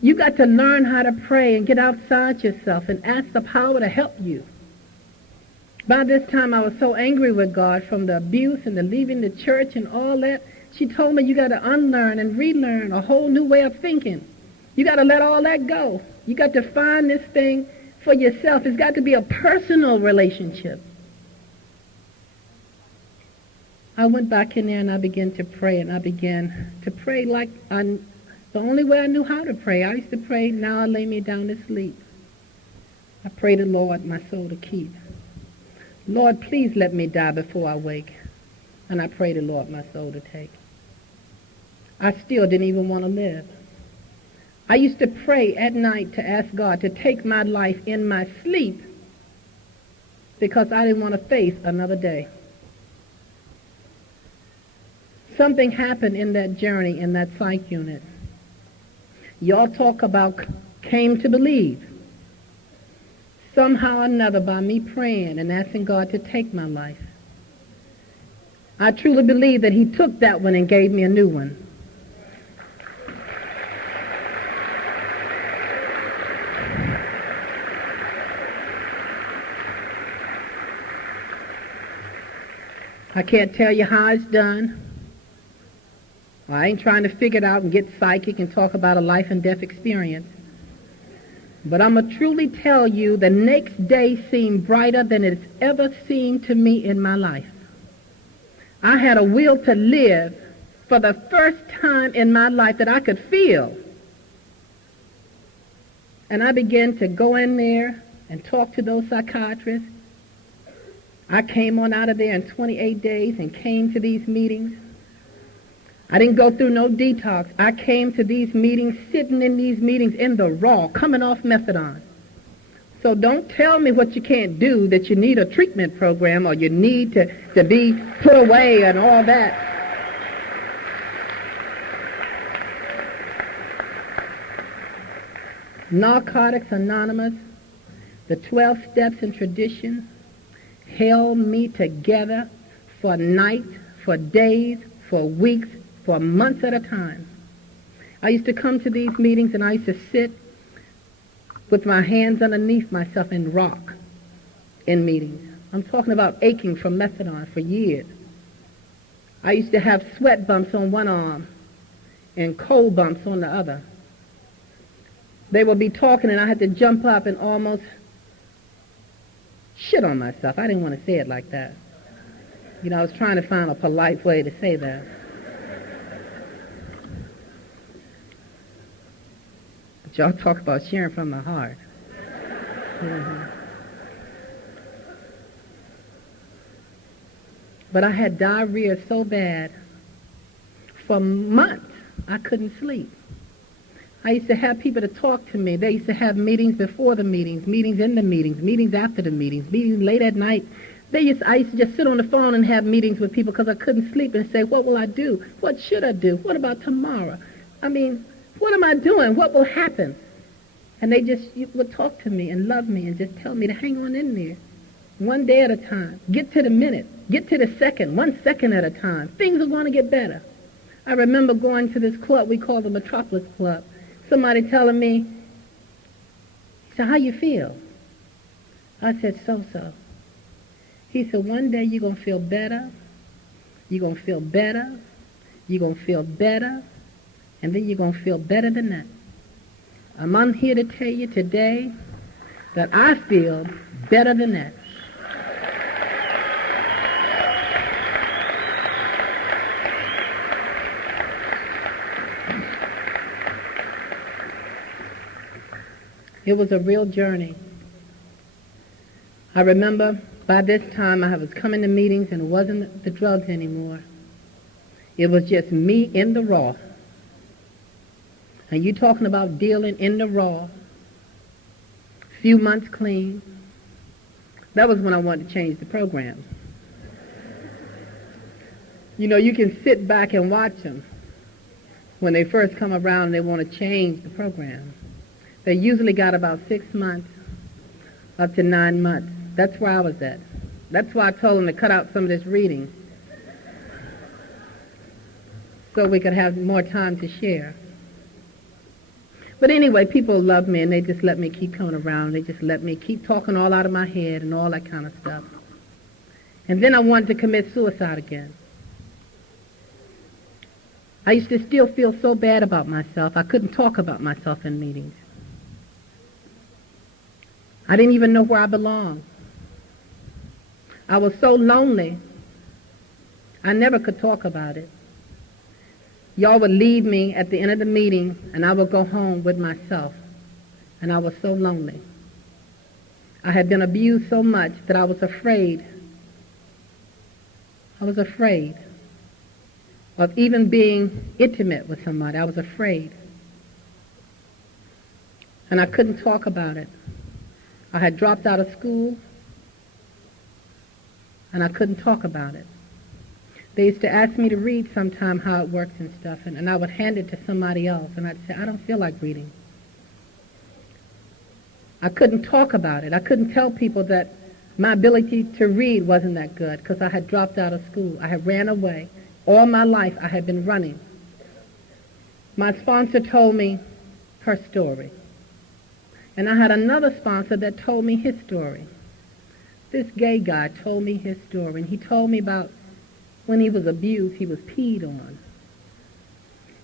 You got to learn how to pray and get outside yourself and ask the power to help you. By this time, I was so angry with God from the abuse and the leaving the church and all that. She told me you got to unlearn and relearn a whole new way of thinking. You got to let all that go. You got to find this thing for yourself. It's got to be a personal relationship. I went back in there and I began to pray, and I began to pray like the only way I knew how to pray. I used to pray, now I lay me down to sleep. I pray the Lord my soul to keep. Lord, please let me die before I wake. And I pray the Lord my soul to take. I still didn't even want to live. I used to pray at night to ask God to take my life in my sleep because I didn't want to face another day. Something happened in that journey, in that psych unit. Y'all talk about came to believe. Somehow or another, by me praying and asking God to take my life, I truly believe that he took that one and gave me a new one. I can't tell you how it's done. I ain't trying to figure it out and get psychic and talk about a life and death experience. But I'm going to truly tell you the next day seemed brighter than it's ever seemed to me in my life. I had a will to live for the first time in my life that I could feel. And I began to go in there and talk to those psychiatrists. I came on out of there in 28 days and came to these meetings. I didn't go through no detox. I came to these meetings, sitting in these meetings in the raw, coming off methadone. So don't tell me what you can't do, that you need a treatment program or you need to be put away and all that. Narcotics Anonymous, the 12 Steps in Tradition, held me together for nights, for days, for weeks, for months at a time. I used to come to these meetings and I used to sit with my hands underneath myself and rock in meetings. I'm talking about aching from methadone for years. I used to have sweat bumps on one arm and cold bumps on the other. They would be talking and I had to jump up and almost shit on myself. I didn't want to say it like that. You know, I was trying to find a polite way to say that. But y'all talk about sharing from the heart. Mm-hmm. But I had diarrhea so bad, for months I couldn't sleep. I used to have people to talk to me. They used to have meetings before the meetings, meetings in the meetings, meetings after the meetings, meetings late at night. I used to just sit on the phone and have meetings with people because I couldn't sleep and say, what will I do? What should I do? What about tomorrow? I mean, what am I doing? What will happen? And they just would talk to me and love me and just tell me to hang on in there. One day at a time. Get to the minute. Get to the second. 1 second at a time. Things are going to get better. I remember going to this club we call the Metropolis Club. Somebody telling me, so how you feel? I said, so-so. He said, one day you're going to feel better. You're going to feel better. You're going to feel better. And then you're going to feel better than that. I'm here to tell you today that I feel better than that. It was a real journey. I remember by this time I was coming to meetings and it wasn't the drugs anymore. It was just me in the raw. And you talking about dealing in the raw, few months clean. That was when I wanted to change the program. You know, you can sit back and watch them when they first come around and they want to change the program. They usually got about 6 months up to 9 months. That's where I was at. That's why I told them to cut out some of this reading so we could have more time to share. But anyway, people love me and they just let me keep coming around. They just let me keep talking all out of my head and all that kind of stuff. And then I wanted to commit suicide again. I used to still feel so bad about myself. I couldn't talk about myself in meetings. I didn't even know where I belonged. I was so lonely, I never could talk about it. Y'all would leave me at the end of the meeting, and I would go home with myself, and I was so lonely. I had been abused so much that I was afraid. I was afraid of even being intimate with somebody. I was afraid. And I couldn't talk about it. I had dropped out of school, and I couldn't talk about it. They used to ask me to read sometime how it works and stuff, and I would hand it to somebody else, and I'd say, I don't feel like reading. I couldn't talk about it. I couldn't tell people that My ability to read wasn't that good because I had dropped out of school. I had ran away. All my life I had been running. My sponsor told me her story. And I had another sponsor that told me his story. This gay guy told me his story, and he told me about when he was abused, he was peed on.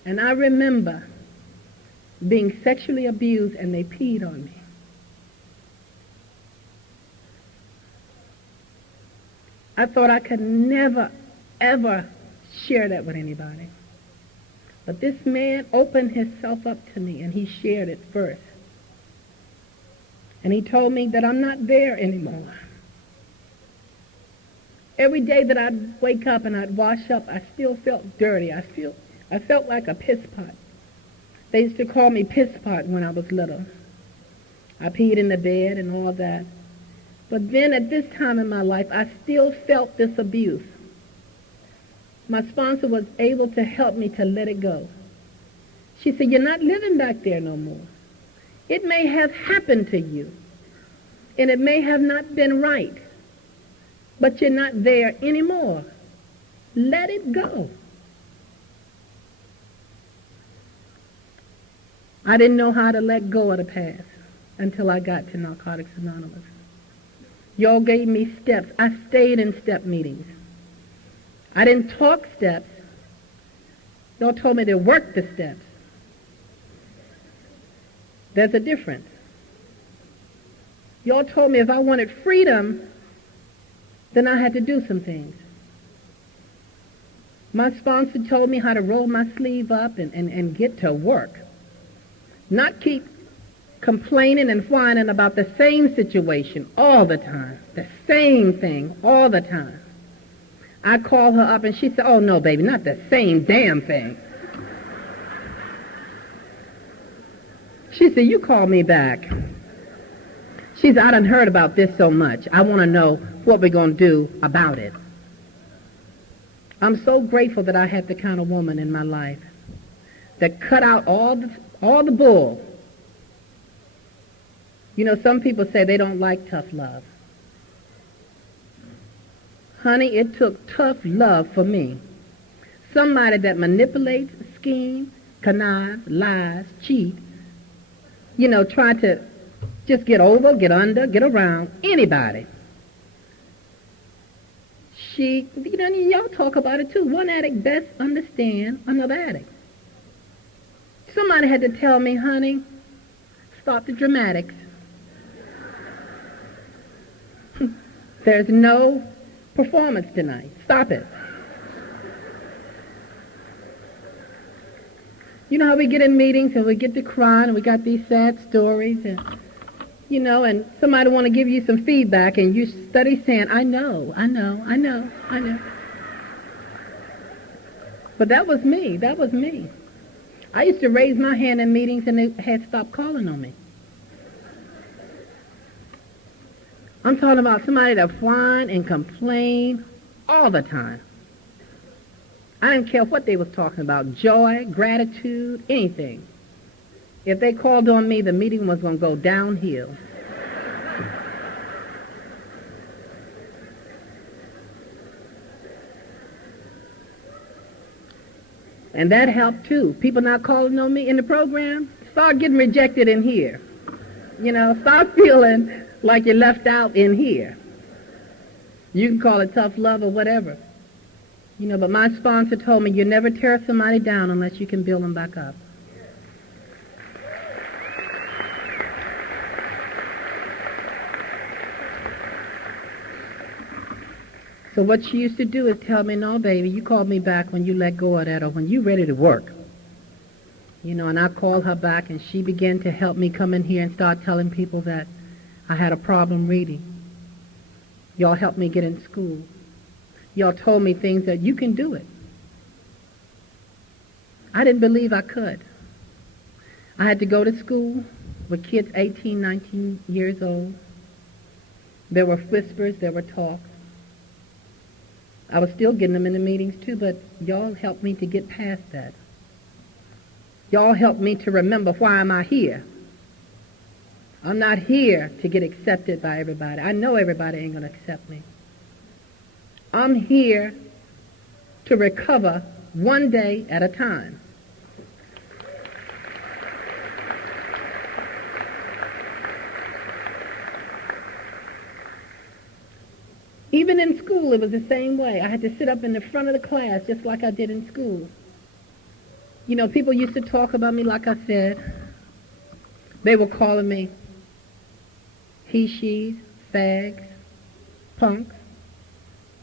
And I remember being sexually abused, and they peed on me. I thought I could never, ever share that with anybody. But this man opened himself up to me, and he shared it first. And he told me that I'm not there anymore. Every day that I'd wake up and I'd wash up, I still felt dirty. I felt like a piss pot. They used to call me piss pot when I was little. I peed in the bed and all that. But then at this time in my life, I still felt this abuse. My sponsor was able to help me to let it go. She said, you're not living back there no more. It may have happened to you, and it may have not been right, but you're not there anymore. Let it go. I didn't know how to let go of the past until I got to Narcotics Anonymous. Y'all gave me steps. I stayed in step meetings. I didn't talk steps. Y'all told me to work the steps. There's a difference. Y'all told me if I wanted freedom, then I had to do some things. My sponsor told me how to roll my sleeve up and get to work. Not keep complaining and whining about the same situation all the time. The same thing all the time. I called her up and she said, oh no, baby, not the same damn thing. She said, you call me back. She said, I done heard about this so much. I want to know what we're going to do about it. I'm so grateful that I had the kind of woman in my life that cut out all the bull. You know, some people say they don't like tough love. Honey, it took tough love for me. Somebody that manipulates, schemes, connives, lies, cheats, you know, try to just get over, get under, get around anybody. You know, y'all talk about it too. One addict best understand another addict. Somebody had to tell me, honey, stop the dramatics. There's no performance tonight. Stop it. You know how we get in meetings and we get to crying and we got these sad stories and, you know, and somebody want to give you some feedback and you study saying, I know. But that was me. I used to raise my hand in meetings and they had stopped calling on me. I'm talking about somebody that whine and complain all the time. I didn't care what they was talking about, joy, gratitude, anything. If they called on me, the meeting was going to go downhill. And that helped too. People not calling on me in the program, start getting rejected in here. You know, start feeling like you're left out in here. You can call it tough love or whatever. You know, but my sponsor told me you never tear somebody down unless you can build them back up. So what she used to do is tell me, no, baby, you called me back when you let go of that or when you're ready to work. You know, and I called her back and she began to help me come in here and start telling people that I had a problem reading. Y'all helped me get in school. Y'all told me things that you can do it. I didn't believe I could. I had to go to school with kids 18, 19 years old. There were whispers, there were talks. I was still getting them in the meetings too, but y'all helped me to get past that. Y'all helped me to remember why am I here. I'm not here to get accepted by everybody. I know everybody ain't going to accept me. I'm here to recover one day at a time. Even in school, it was the same way. I had to sit up in the front of the class just like I did in school. You know, people used to talk about me, like I said. They were calling me he, she, fags, punks,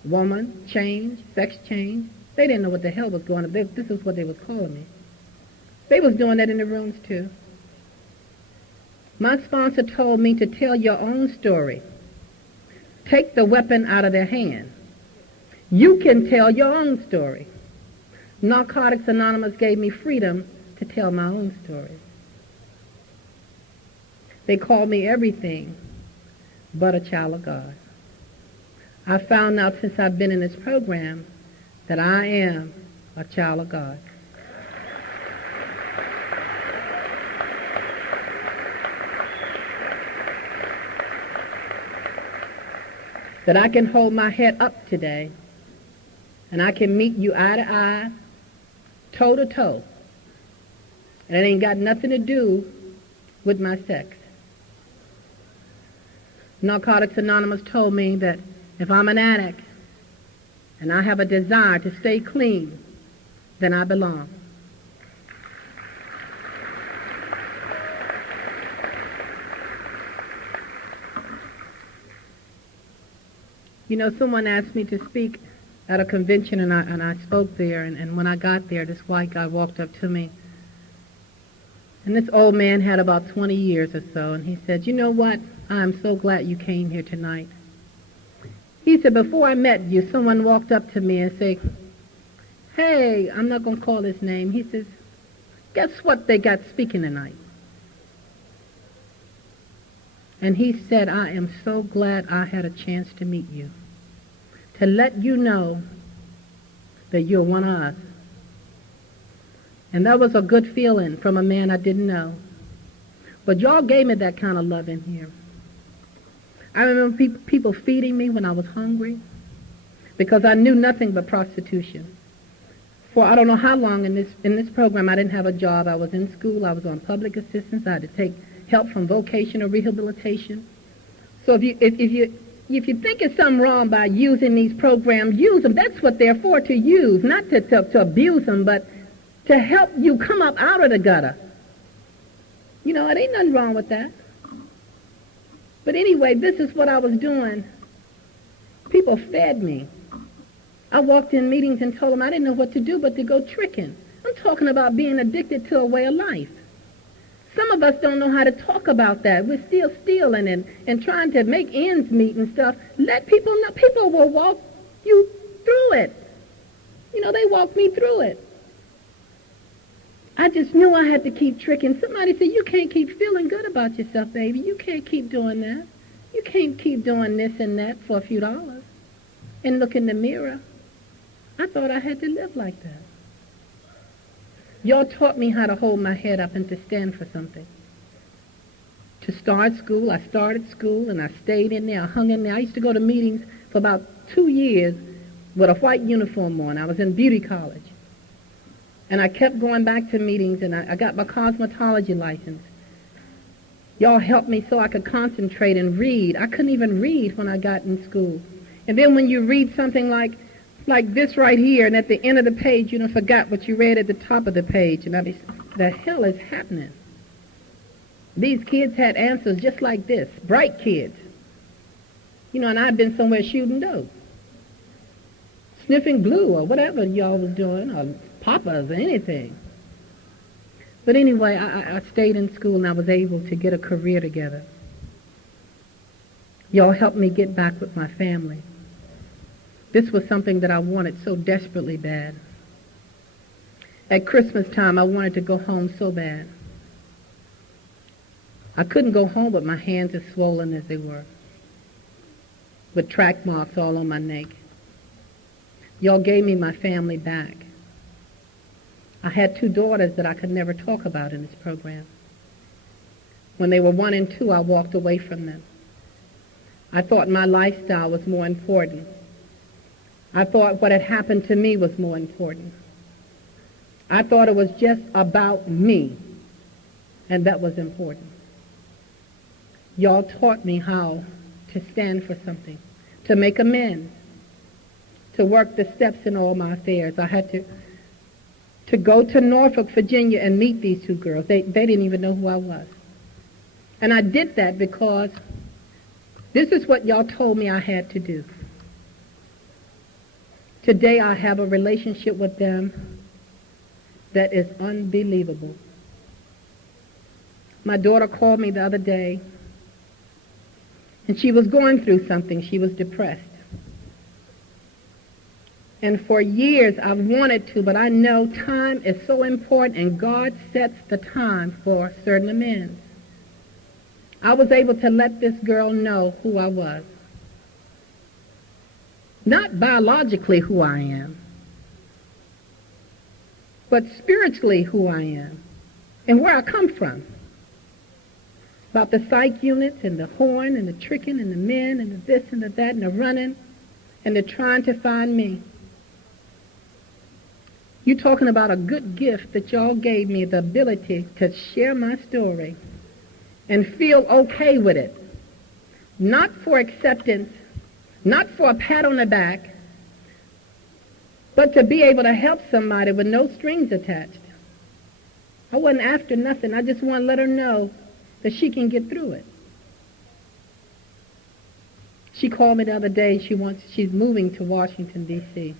woman, change, sex change. They didn't know what the hell was going on. This is what they was calling me. They was doing that in the rooms too. My sponsor told me to tell your own story. Take the weapon out of their hand. You can tell your own story. Narcotics Anonymous gave me freedom to tell my own story. They called me everything but a child of God. I found out since I've been in this program that I am a child of God. That I can hold my head up today and I can meet you eye to eye, toe to toe. And it ain't got nothing to do with my sex. Narcotics Anonymous told me that if I'm an addict and I have a desire to stay clean, then I belong. You know, someone asked me to speak at a convention, and I spoke there, and when I got there, this white guy walked up to me, and this old man had about 20 years or so, and he said, "You know what? I'm so glad you came here tonight." He said, "Before I met you, someone walked up to me and said, 'Hey,' I'm not going to call his name. He says, 'Guess what they got speaking tonight?' And he said, 'I am so glad I had a chance to meet you, to let you know that you're one of us.' And that was a good feeling from a man I didn't know. But y'all gave me that kind of love in here. I remember people feeding me when I was hungry because I knew nothing but prostitution. For I don't know how long in this program I didn't have a job. I was in school. I was on public assistance. I had to take help from vocational rehabilitation. So if you think it's something wrong by using these programs, use them. That's what they're for, to use, not to abuse them, but to help you come up out of the gutter. You know, it ain't nothing wrong with that. But anyway, this is what I was doing. People fed me. I walked in meetings and told them I didn't know what to do but to go tricking. I'm talking about being addicted to a way of life. Some of us don't know how to talk about that. We're still stealing and trying to make ends meet and stuff. Let people know. People will walk you through it. You know, they walked me through it. I just knew I had to keep tricking. Somebody said, "You can't keep feeling good about yourself, baby. You can't keep doing that. You can't keep doing this and that for a few dollars." And look in the mirror. I thought I had to live like that. Y'all taught me how to hold my head up and to stand for something. To start school, I started school and I stayed in there, I hung in there. I used to go to meetings for about 2 years with a white uniform on. I was in beauty college. And I kept going back to meetings, and I got my cosmetology license. Y'all helped me so I could concentrate and read. I couldn't even read when I got in school. And then when you read something like this right here, and at the end of the page, you forgot what you read at the top of the page. And I'd be, the hell is happening? These kids had answers just like this, bright kids. And I'd been somewhere shooting dope, sniffing glue or whatever y'all was doing, or poppers or anything. But anyway, I stayed in school and I was able to get a career together. Y'all helped me get back with my family. This was something that I wanted so desperately bad. At Christmas time, I wanted to go home so bad. I couldn't go home, but my hands as swollen as they were, with track marks all on my neck. Y'all gave me my family back. I had 2 daughters that I could never talk about in this program. When they were 1 and 2, I walked away from them. I thought my lifestyle was more important. I thought what had happened to me was more important. I thought it was just about me, and that was important. Y'all taught me how to stand for something, to make amends, to work the steps in all my affairs. I had to go to Norfolk, Virginia, and meet these two girls. They didn't even know who I was. And I did that because this is what y'all told me I had to do. Today I have a relationship with them that is unbelievable. My daughter called me the other day, and she was going through something. She was depressed. And for years I've wanted to, but I know time is so important, and God sets the time for certain amends. I was able to let this girl know who I was. Not biologically who I am, but spiritually who I am and where I come from. About the psych units and the horn and the tricking and the men and the this and the that and the running and the trying to find me. You're talking about a good gift that y'all gave me, the ability to share my story and feel okay with it. Not for acceptance, not for a pat on the back, but to be able to help somebody with no strings attached. I wasn't after nothing. I just want to let her know that she can get through it. She called me the other day. She's moving to Washington, D.C.,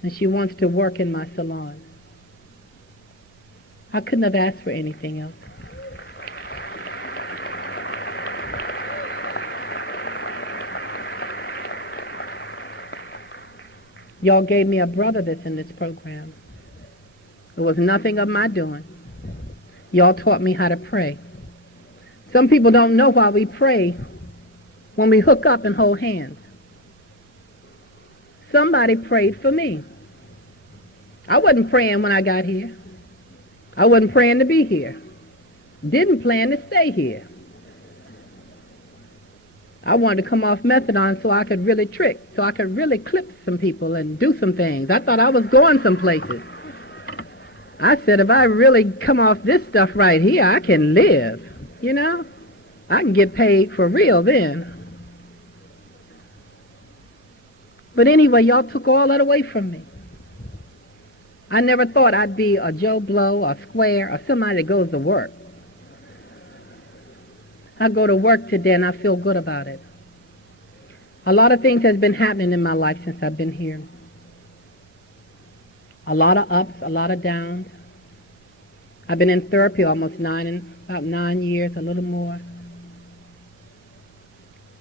and she wants to work in my salon. I couldn't have asked for anything else. Y'all gave me a brother that's in this program. It was nothing of my doing. Y'all taught me how to pray. Some people don't know why we pray when we hook up and hold hands. Somebody prayed for me. I wasn't praying when I got here. I wasn't praying to be here. Didn't plan to stay here. I wanted to come off methadone so I could really trick, so I could really clip some people and do some things. I thought I was going some places. I said, if I really come off this stuff right here, I can live, you know? I can get paid for real then. But anyway, y'all took all that away from me. I never thought I'd be a Joe Blow, a Square, or somebody that goes to work. I go to work today and I feel good about it. A lot of things has been happening in my life since I've been here. A lot of ups, a lot of downs. I've been in therapy almost about 9 years, a little more.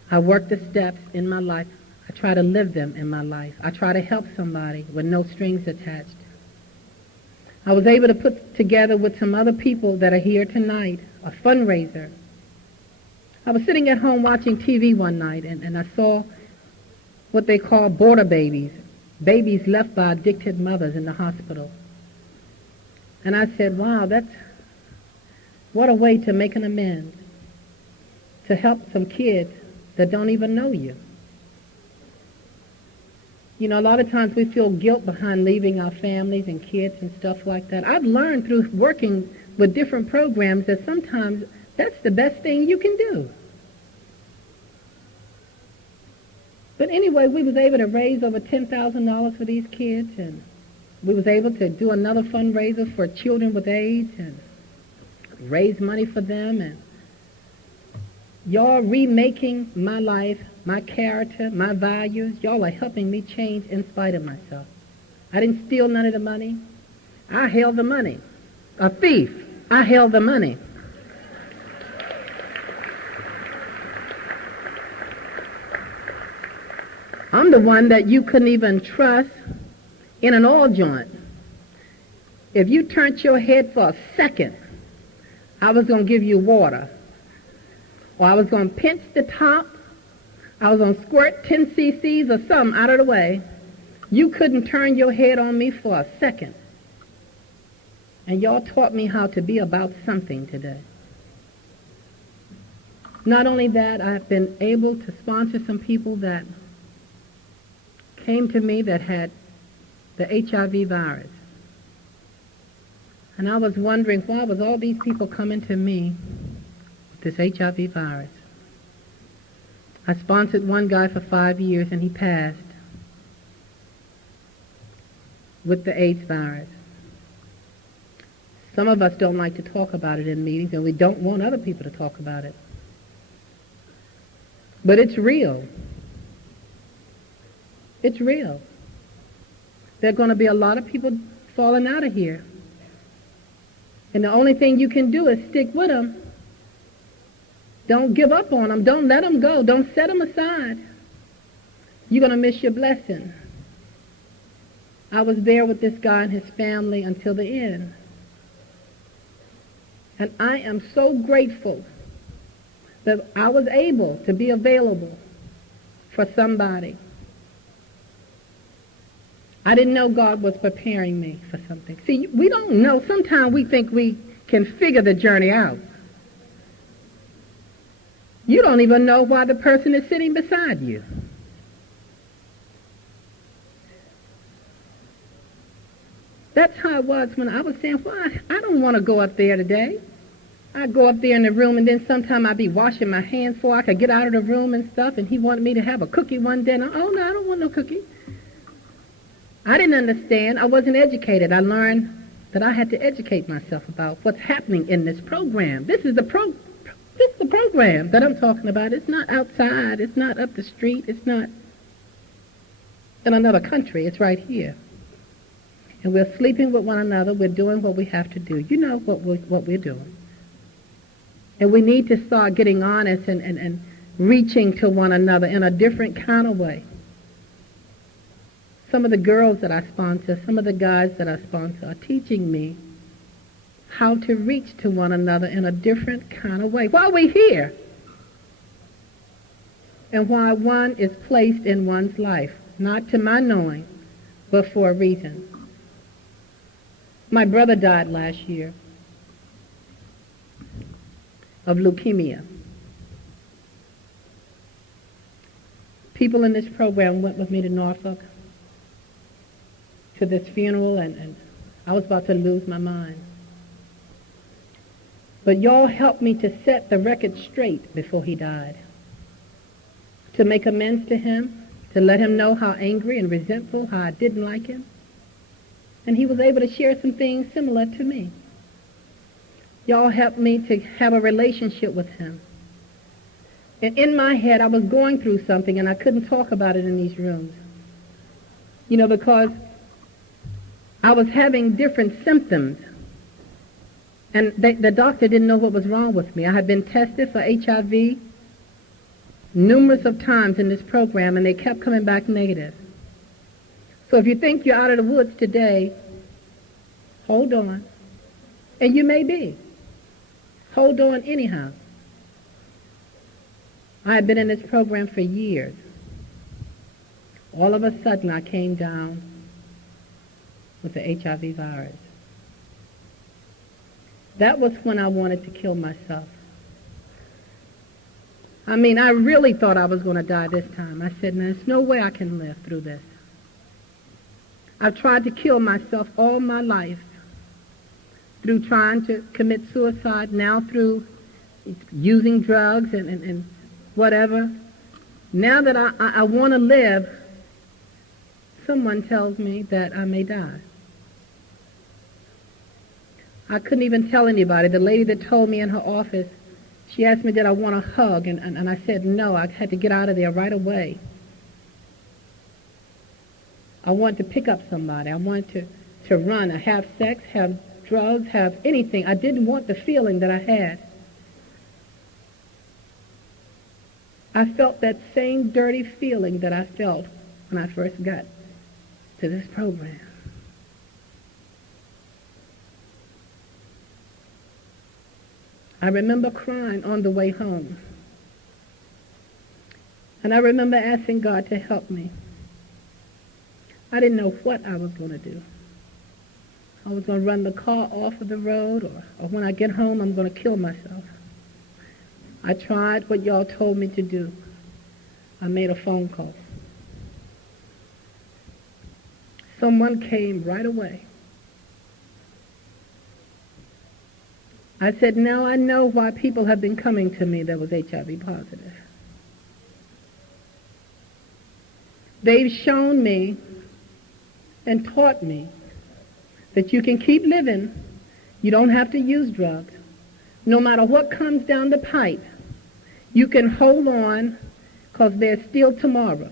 I work the steps in my life. I try to live them in my life. I try to help somebody with no strings attached. I was able to put together with some other people that are here tonight a fundraiser. I was sitting at home watching TV one night, and I saw what they call border babies, babies left by addicted mothers in the hospital. And I said, wow, what a way to make an amends, to help some kids that don't even know you. You know, a lot of times we feel guilt behind leaving our families and kids and stuff like that. I've learned through working with different programs that sometimes that's the best thing you can do. But anyway, we was able to raise over $10,000 for these kids, and we was able to do another fundraiser for children with AIDS and raise money for them. And y'all remaking my life, my character, my values. Y'all are helping me change in spite of myself. I didn't steal none of the money. I held the money. A thief. I held the money. I'm the one that you couldn't even trust in an oil joint. If you turned your head for a second, I was going to give you water. Or I was going to pinch the top. I was going to squirt 10 cc's or something out of the way. You couldn't turn your head on me for a second. And y'all taught me how to be about something today. Not only that, I've been able to sponsor some people that came to me that had the HIV virus. And I was wondering, why was all these people coming to me with this HIV virus? I sponsored one guy for 5 years and he passed with the AIDS virus. Some of us don't like to talk about it in meetings, and we don't want other people to talk about it. But it's real. It's real. There are going to be a lot of people falling out of here. And the only thing you can do is stick with them. Don't give up on them. Don't let them go. Don't set them aside. You're going to miss your blessing. I was there with this guy and his family until the end. And I am so grateful that I was able to be available for somebody. I didn't know God was preparing me for something. See, we don't know. Sometimes we think we can figure the journey out. You don't even know why the person is sitting beside you. That's how it was when I was saying, well, I don't want to go up there today. I'd go up there in the room, and then sometime I'd be washing my hands so I could get out of the room and stuff, and he wanted me to have a cookie one day. And oh, no, I don't want no cookie. I didn't understand. I wasn't educated. I learned that I had to educate myself about what's happening in this program. This is the program that I'm talking about. It's not outside. It's not up the street. It's not in another country. It's right here. And we're sleeping with one another. We're doing what we have to do. You know what we're doing. And we need to start getting honest and reaching to one another in a different kind of way. Some of the girls that I sponsor, some of the guys that I sponsor are teaching me how to reach to one another in a different kind of way while we're here. And why one is placed in one's life, not to my knowing, but for a reason. My brother died last year of leukemia. People in this program went with me to Norfolk to this funeral, and I was about to lose my mind. But y'all helped me to set the record straight before he died, to make amends to him, to let him know how angry and resentful, how I didn't like him. And he was able to share some things similar to me. Y'all helped me to have a relationship with him. And in my head, I was going through something, and I couldn't talk about it in these rooms. You know, because I was having different symptoms, and the doctor didn't know what was wrong with me. I had been tested for HIV numerous of times in this program, and they kept coming back negative. So if you think you're out of the woods today, hold on. And you may be. Hold on anyhow. I had been in this program for years. All of a sudden, I came down with the HIV virus. That was when I wanted to kill myself. I mean, I really thought I was going to die this time. I said, no, there's no way I can live through this. I've tried to kill myself all my life through trying to commit suicide, now through using drugs and whatever. Now that I want to live, someone tells me that I may die. I couldn't even tell anybody. The lady that told me in her office, she asked me did I want a hug, and I said no. I had to get out of there right away. I wanted to pick up somebody. I wanted to run, have sex, have drugs, have anything. I didn't want the feeling that I had. I felt that same dirty feeling that I felt when I first got to this program. I remember crying on the way home. And I remember asking God to help me. I didn't know what I was going to do. I was going to run the car off of the road, or when I get home, I'm going to kill myself. I tried what y'all told me to do. I made a phone call. Someone came right away. I said, now I know why people have been coming to me that was HIV positive. They've shown me and taught me that you can keep living. You don't have to use drugs. No matter what comes down the pipe, you can hold on because there's still tomorrow.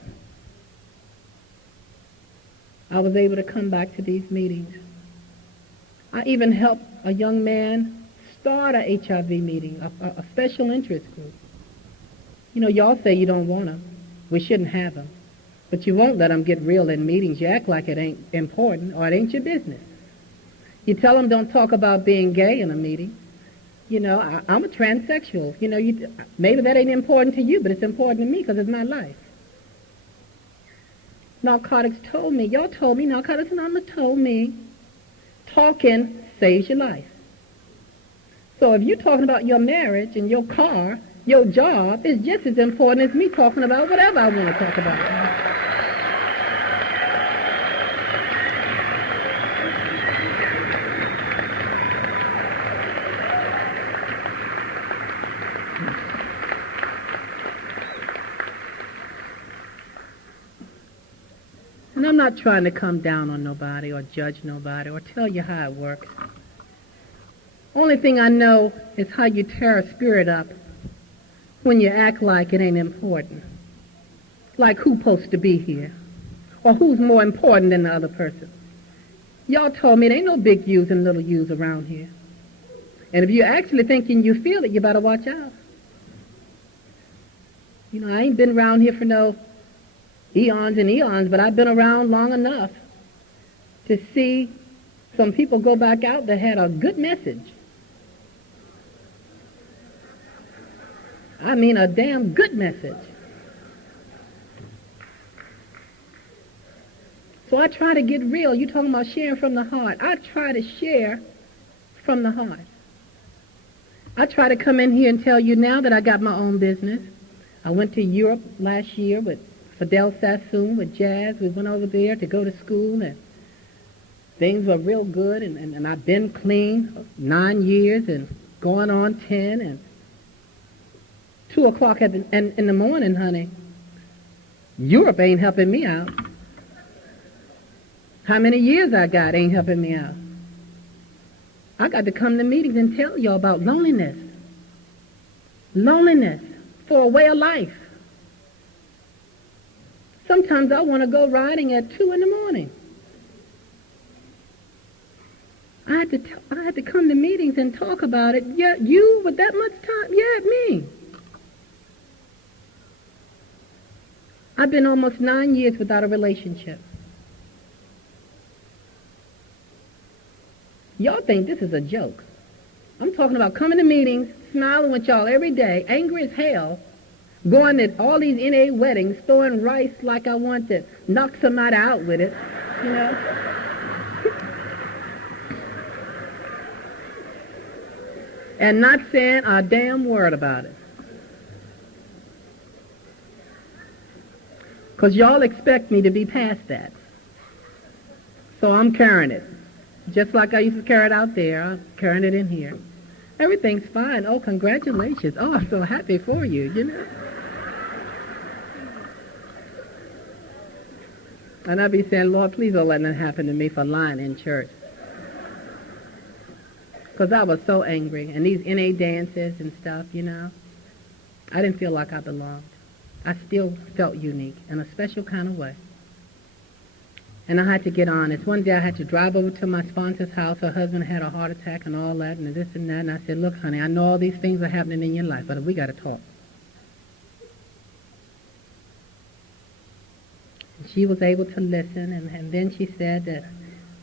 I was able to come back to these meetings. I even helped a young man start a HIV meeting, a special interest group. You know, y'all say you don't want them. We shouldn't have them. But you won't let them get real in meetings. You act like it ain't important or it ain't your business. You tell them don't talk about being gay in a meeting. You know, I'm a transsexual. You know, maybe that ain't important to you, but it's important to me because it's my life. Narcotics told me, y'all told me, Narcotics Anonymous told me, talking saves your life. So if you're talking about your marriage and your car, your job is just as important as me talking about whatever I want to talk about. And I'm not trying to come down on nobody or judge nobody or tell you how it works. Only thing I know is how you tear a spirit up when you act like it ain't important. Like who's supposed to be here? Or who's more important than the other person? Y'all told me there ain't no big U's and little U's around here. And if you're actually thinking you feel it, you better watch out. You know, I ain't been around here for no eons and eons, but I've been around long enough to see some people go back out that had a good message. I mean a damn good message. So I try to get real. You talking about sharing from the heart. I try to share from the heart. I try to come in here and tell you now that I got my own business. I went to Europe last year with Fidel Sassoon, with Jazz. We went over there to go to school, and things were real good, and I've been clean 9 years and going on 10, and 2 o'clock in the morning, honey. Europe ain't helping me out. How many years I got ain't helping me out. I got to come to meetings and tell y'all about loneliness. Loneliness for a way of life. Sometimes I want to go riding at 2 in the morning. I had to come to meetings and talk about it. Yeah, you with that much time? Yeah, me. I've been almost 9 years without a relationship. Y'all think this is a joke. I'm talking about coming to meetings, smiling with y'all every day, angry as hell, going to all these NA weddings, throwing rice like I want to knock somebody out with it, you know. And not saying a damn word about it. Because y'all expect me to be past that. So I'm carrying it. Just like I used to carry it out there, I'm carrying it in here. Everything's fine. Oh, congratulations. Oh, I'm so happy for you, you know. And I'd be saying, Lord, please don't let that happen to me for lying in church. Because I was so angry. And these NA dances and stuff, you know, I didn't feel like I belonged. I still felt unique in a special kind of way. And I had to get honest. One day I had to drive over to my sponsor's house. Her husband had a heart attack and all that and this and that. And I said, look, honey, I know all these things are happening in your life, but we got to talk. And she was able to listen. And then she said that,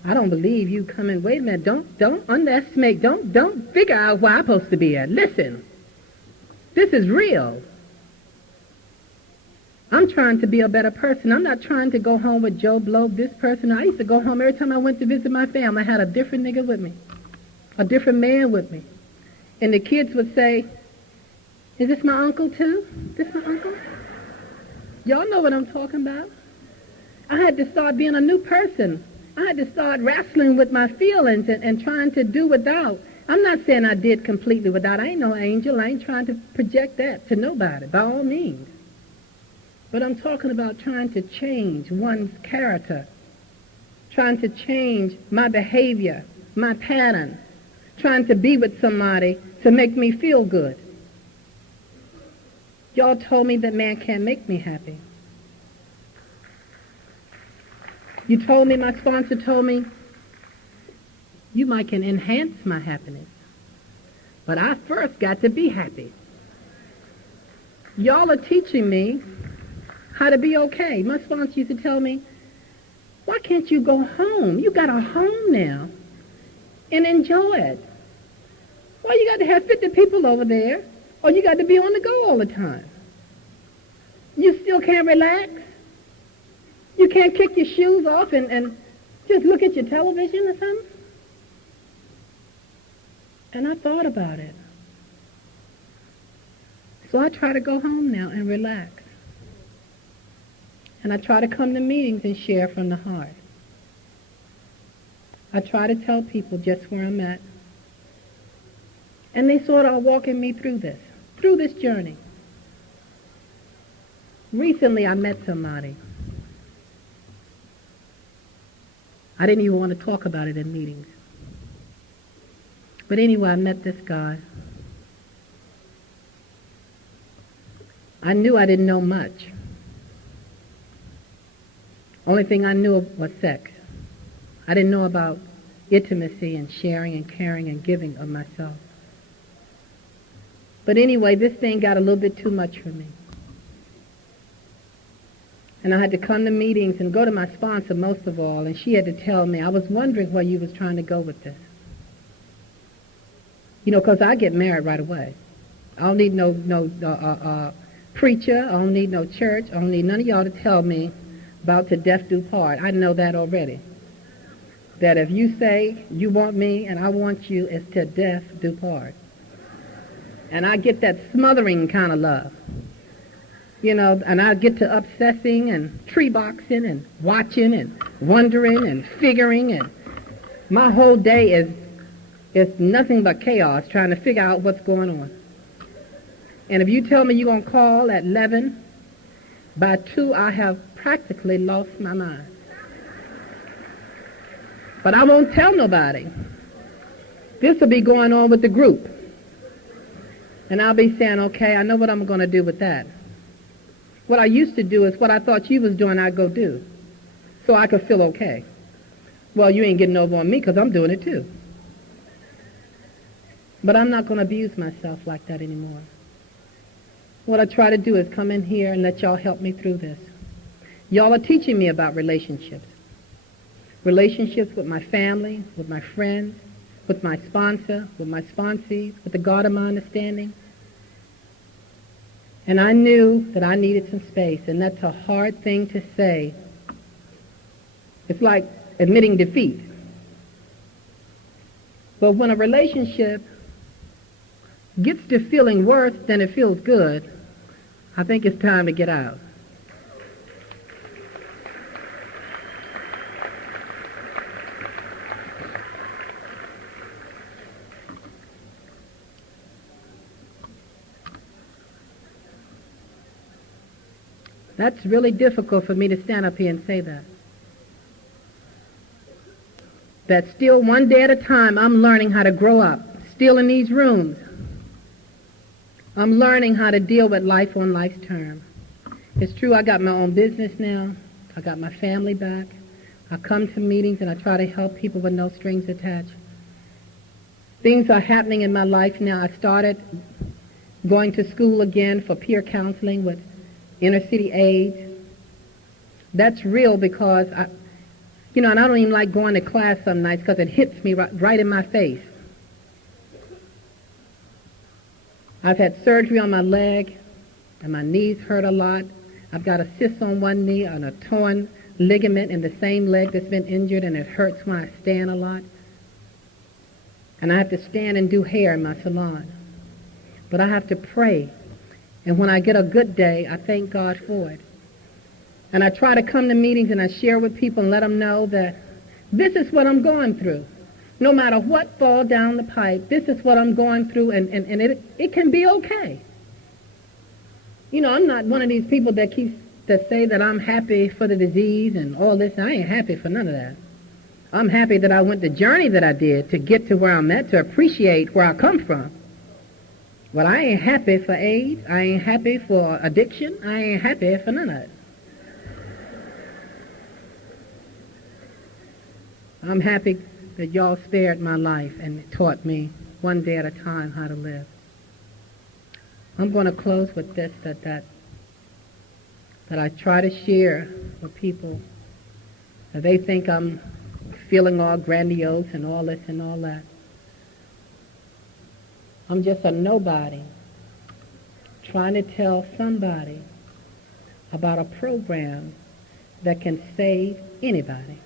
I don't believe you coming. Wait a minute. Don't underestimate. Don't figure out where I'm supposed to be at. Listen. This is real. I'm trying to be a better person. I'm not trying to go home with Joe Blow, this person. I used to go home every time I went to visit my family. I had a different nigga with me, a different man with me. And the kids would say, Is this my uncle too? This my uncle? Y'all know what I'm talking about. I had to start being a new person. I had to start wrestling with my feelings and trying to do without. I'm not saying I did completely without. I ain't no angel. I ain't trying to project that to nobody, by all means. But I'm talking about trying to change one's character, trying to change my behavior, my pattern, trying to be with somebody to make me feel good. Y'all told me that man can't make me happy. You told me, my sponsor told me, you might can enhance my happiness. But I first got to be happy. Y'all are teaching me how to be okay. My sponsor used to tell me, why can't you go home? You got a home now and enjoy it. Why you got to have 50 people over there, or you got to be on the go all the time? You still can't relax? You can't kick your shoes off and just look at your television or something? And I thought about it. So I try to go home now and relax. And I try to come to meetings and share from the heart. I try to tell people just where I'm at. And they sort of are walking me through this journey. Recently I met somebody. I didn't even want to talk about it in meetings. But anyway, I met this guy. I knew I didn't know much. Only thing I knew was sex. I didn't know about intimacy and sharing and caring and giving of myself. But anyway, this thing got a little bit too much for me. And I had to come to meetings and go to my sponsor most of all, and she had to tell me, I was wondering where you was trying to go with this. You know, because I get married right away. I don't need no preacher. I don't need no church. I don't need none of y'all to tell me about to death do part. I know that already. That if you say you want me and I want you, it's to death do part. And I get that smothering kind of love. You know, and I get to obsessing and tree boxing and watching and wondering and figuring, and my whole day is nothing but chaos trying to figure out what's going on. And if you tell me you're going to call at 11, by 2 I have practically lost my mind. But I won't tell nobody. This will be going on with the group. And I'll be saying, okay, I know what I'm going to do with that. What I used to do is what I thought you was doing, I'd go do. So I could feel okay. Well, you ain't getting over on me because I'm doing it too. But I'm not going to abuse myself like that anymore. What I try to do is come in here and let y'all help me through this. Y'all are teaching me about relationships. Relationships with my family, with my friends, with my sponsor, with my sponsees, with the God of my understanding. And I knew that I needed some space, and that's a hard thing to say. It's like admitting defeat. But when a relationship gets to feeling worse than it feels good, I think it's time to get out. That's really difficult for me to stand up here and say that. That still one day at a time I'm learning how to grow up, still in these rooms. I'm learning how to deal with life on life's term. It's true I got my own business now. I got my family back. I come to meetings and I try to help people with no strings attached. Things are happening in my life now. I started going to school again for peer counseling with inner city aides. That's real because, and I don't even like going to class some nights because it hits me right in my face. I've had surgery on my leg, and my knees hurt a lot. I've got a cyst on one knee and a torn ligament in the same leg that's been injured, and it hurts when I stand a lot. And I have to stand and do hair in my salon. But I have to pray And when I get a good day, I thank God for it. And I try to come to meetings and I share with people and let them know that this is what I'm going through. No matter what falls down the pipe, this is what I'm going through, and it can be okay. You know, I'm not one of these people that say that I'm happy for the disease and all this. I ain't happy for none of that. I'm happy that I went the journey that I did to get to where I'm at, to appreciate where I come from. But I ain't happy for AIDS. I ain't happy for addiction. I ain't happy for none of it. I'm happy that y'all spared my life and taught me one day at a time how to live. I'm going to close with this, that I try to share with people that they think I'm feeling all grandiose and all this and all that. I'm just a nobody trying to tell somebody about a program that can save anybody.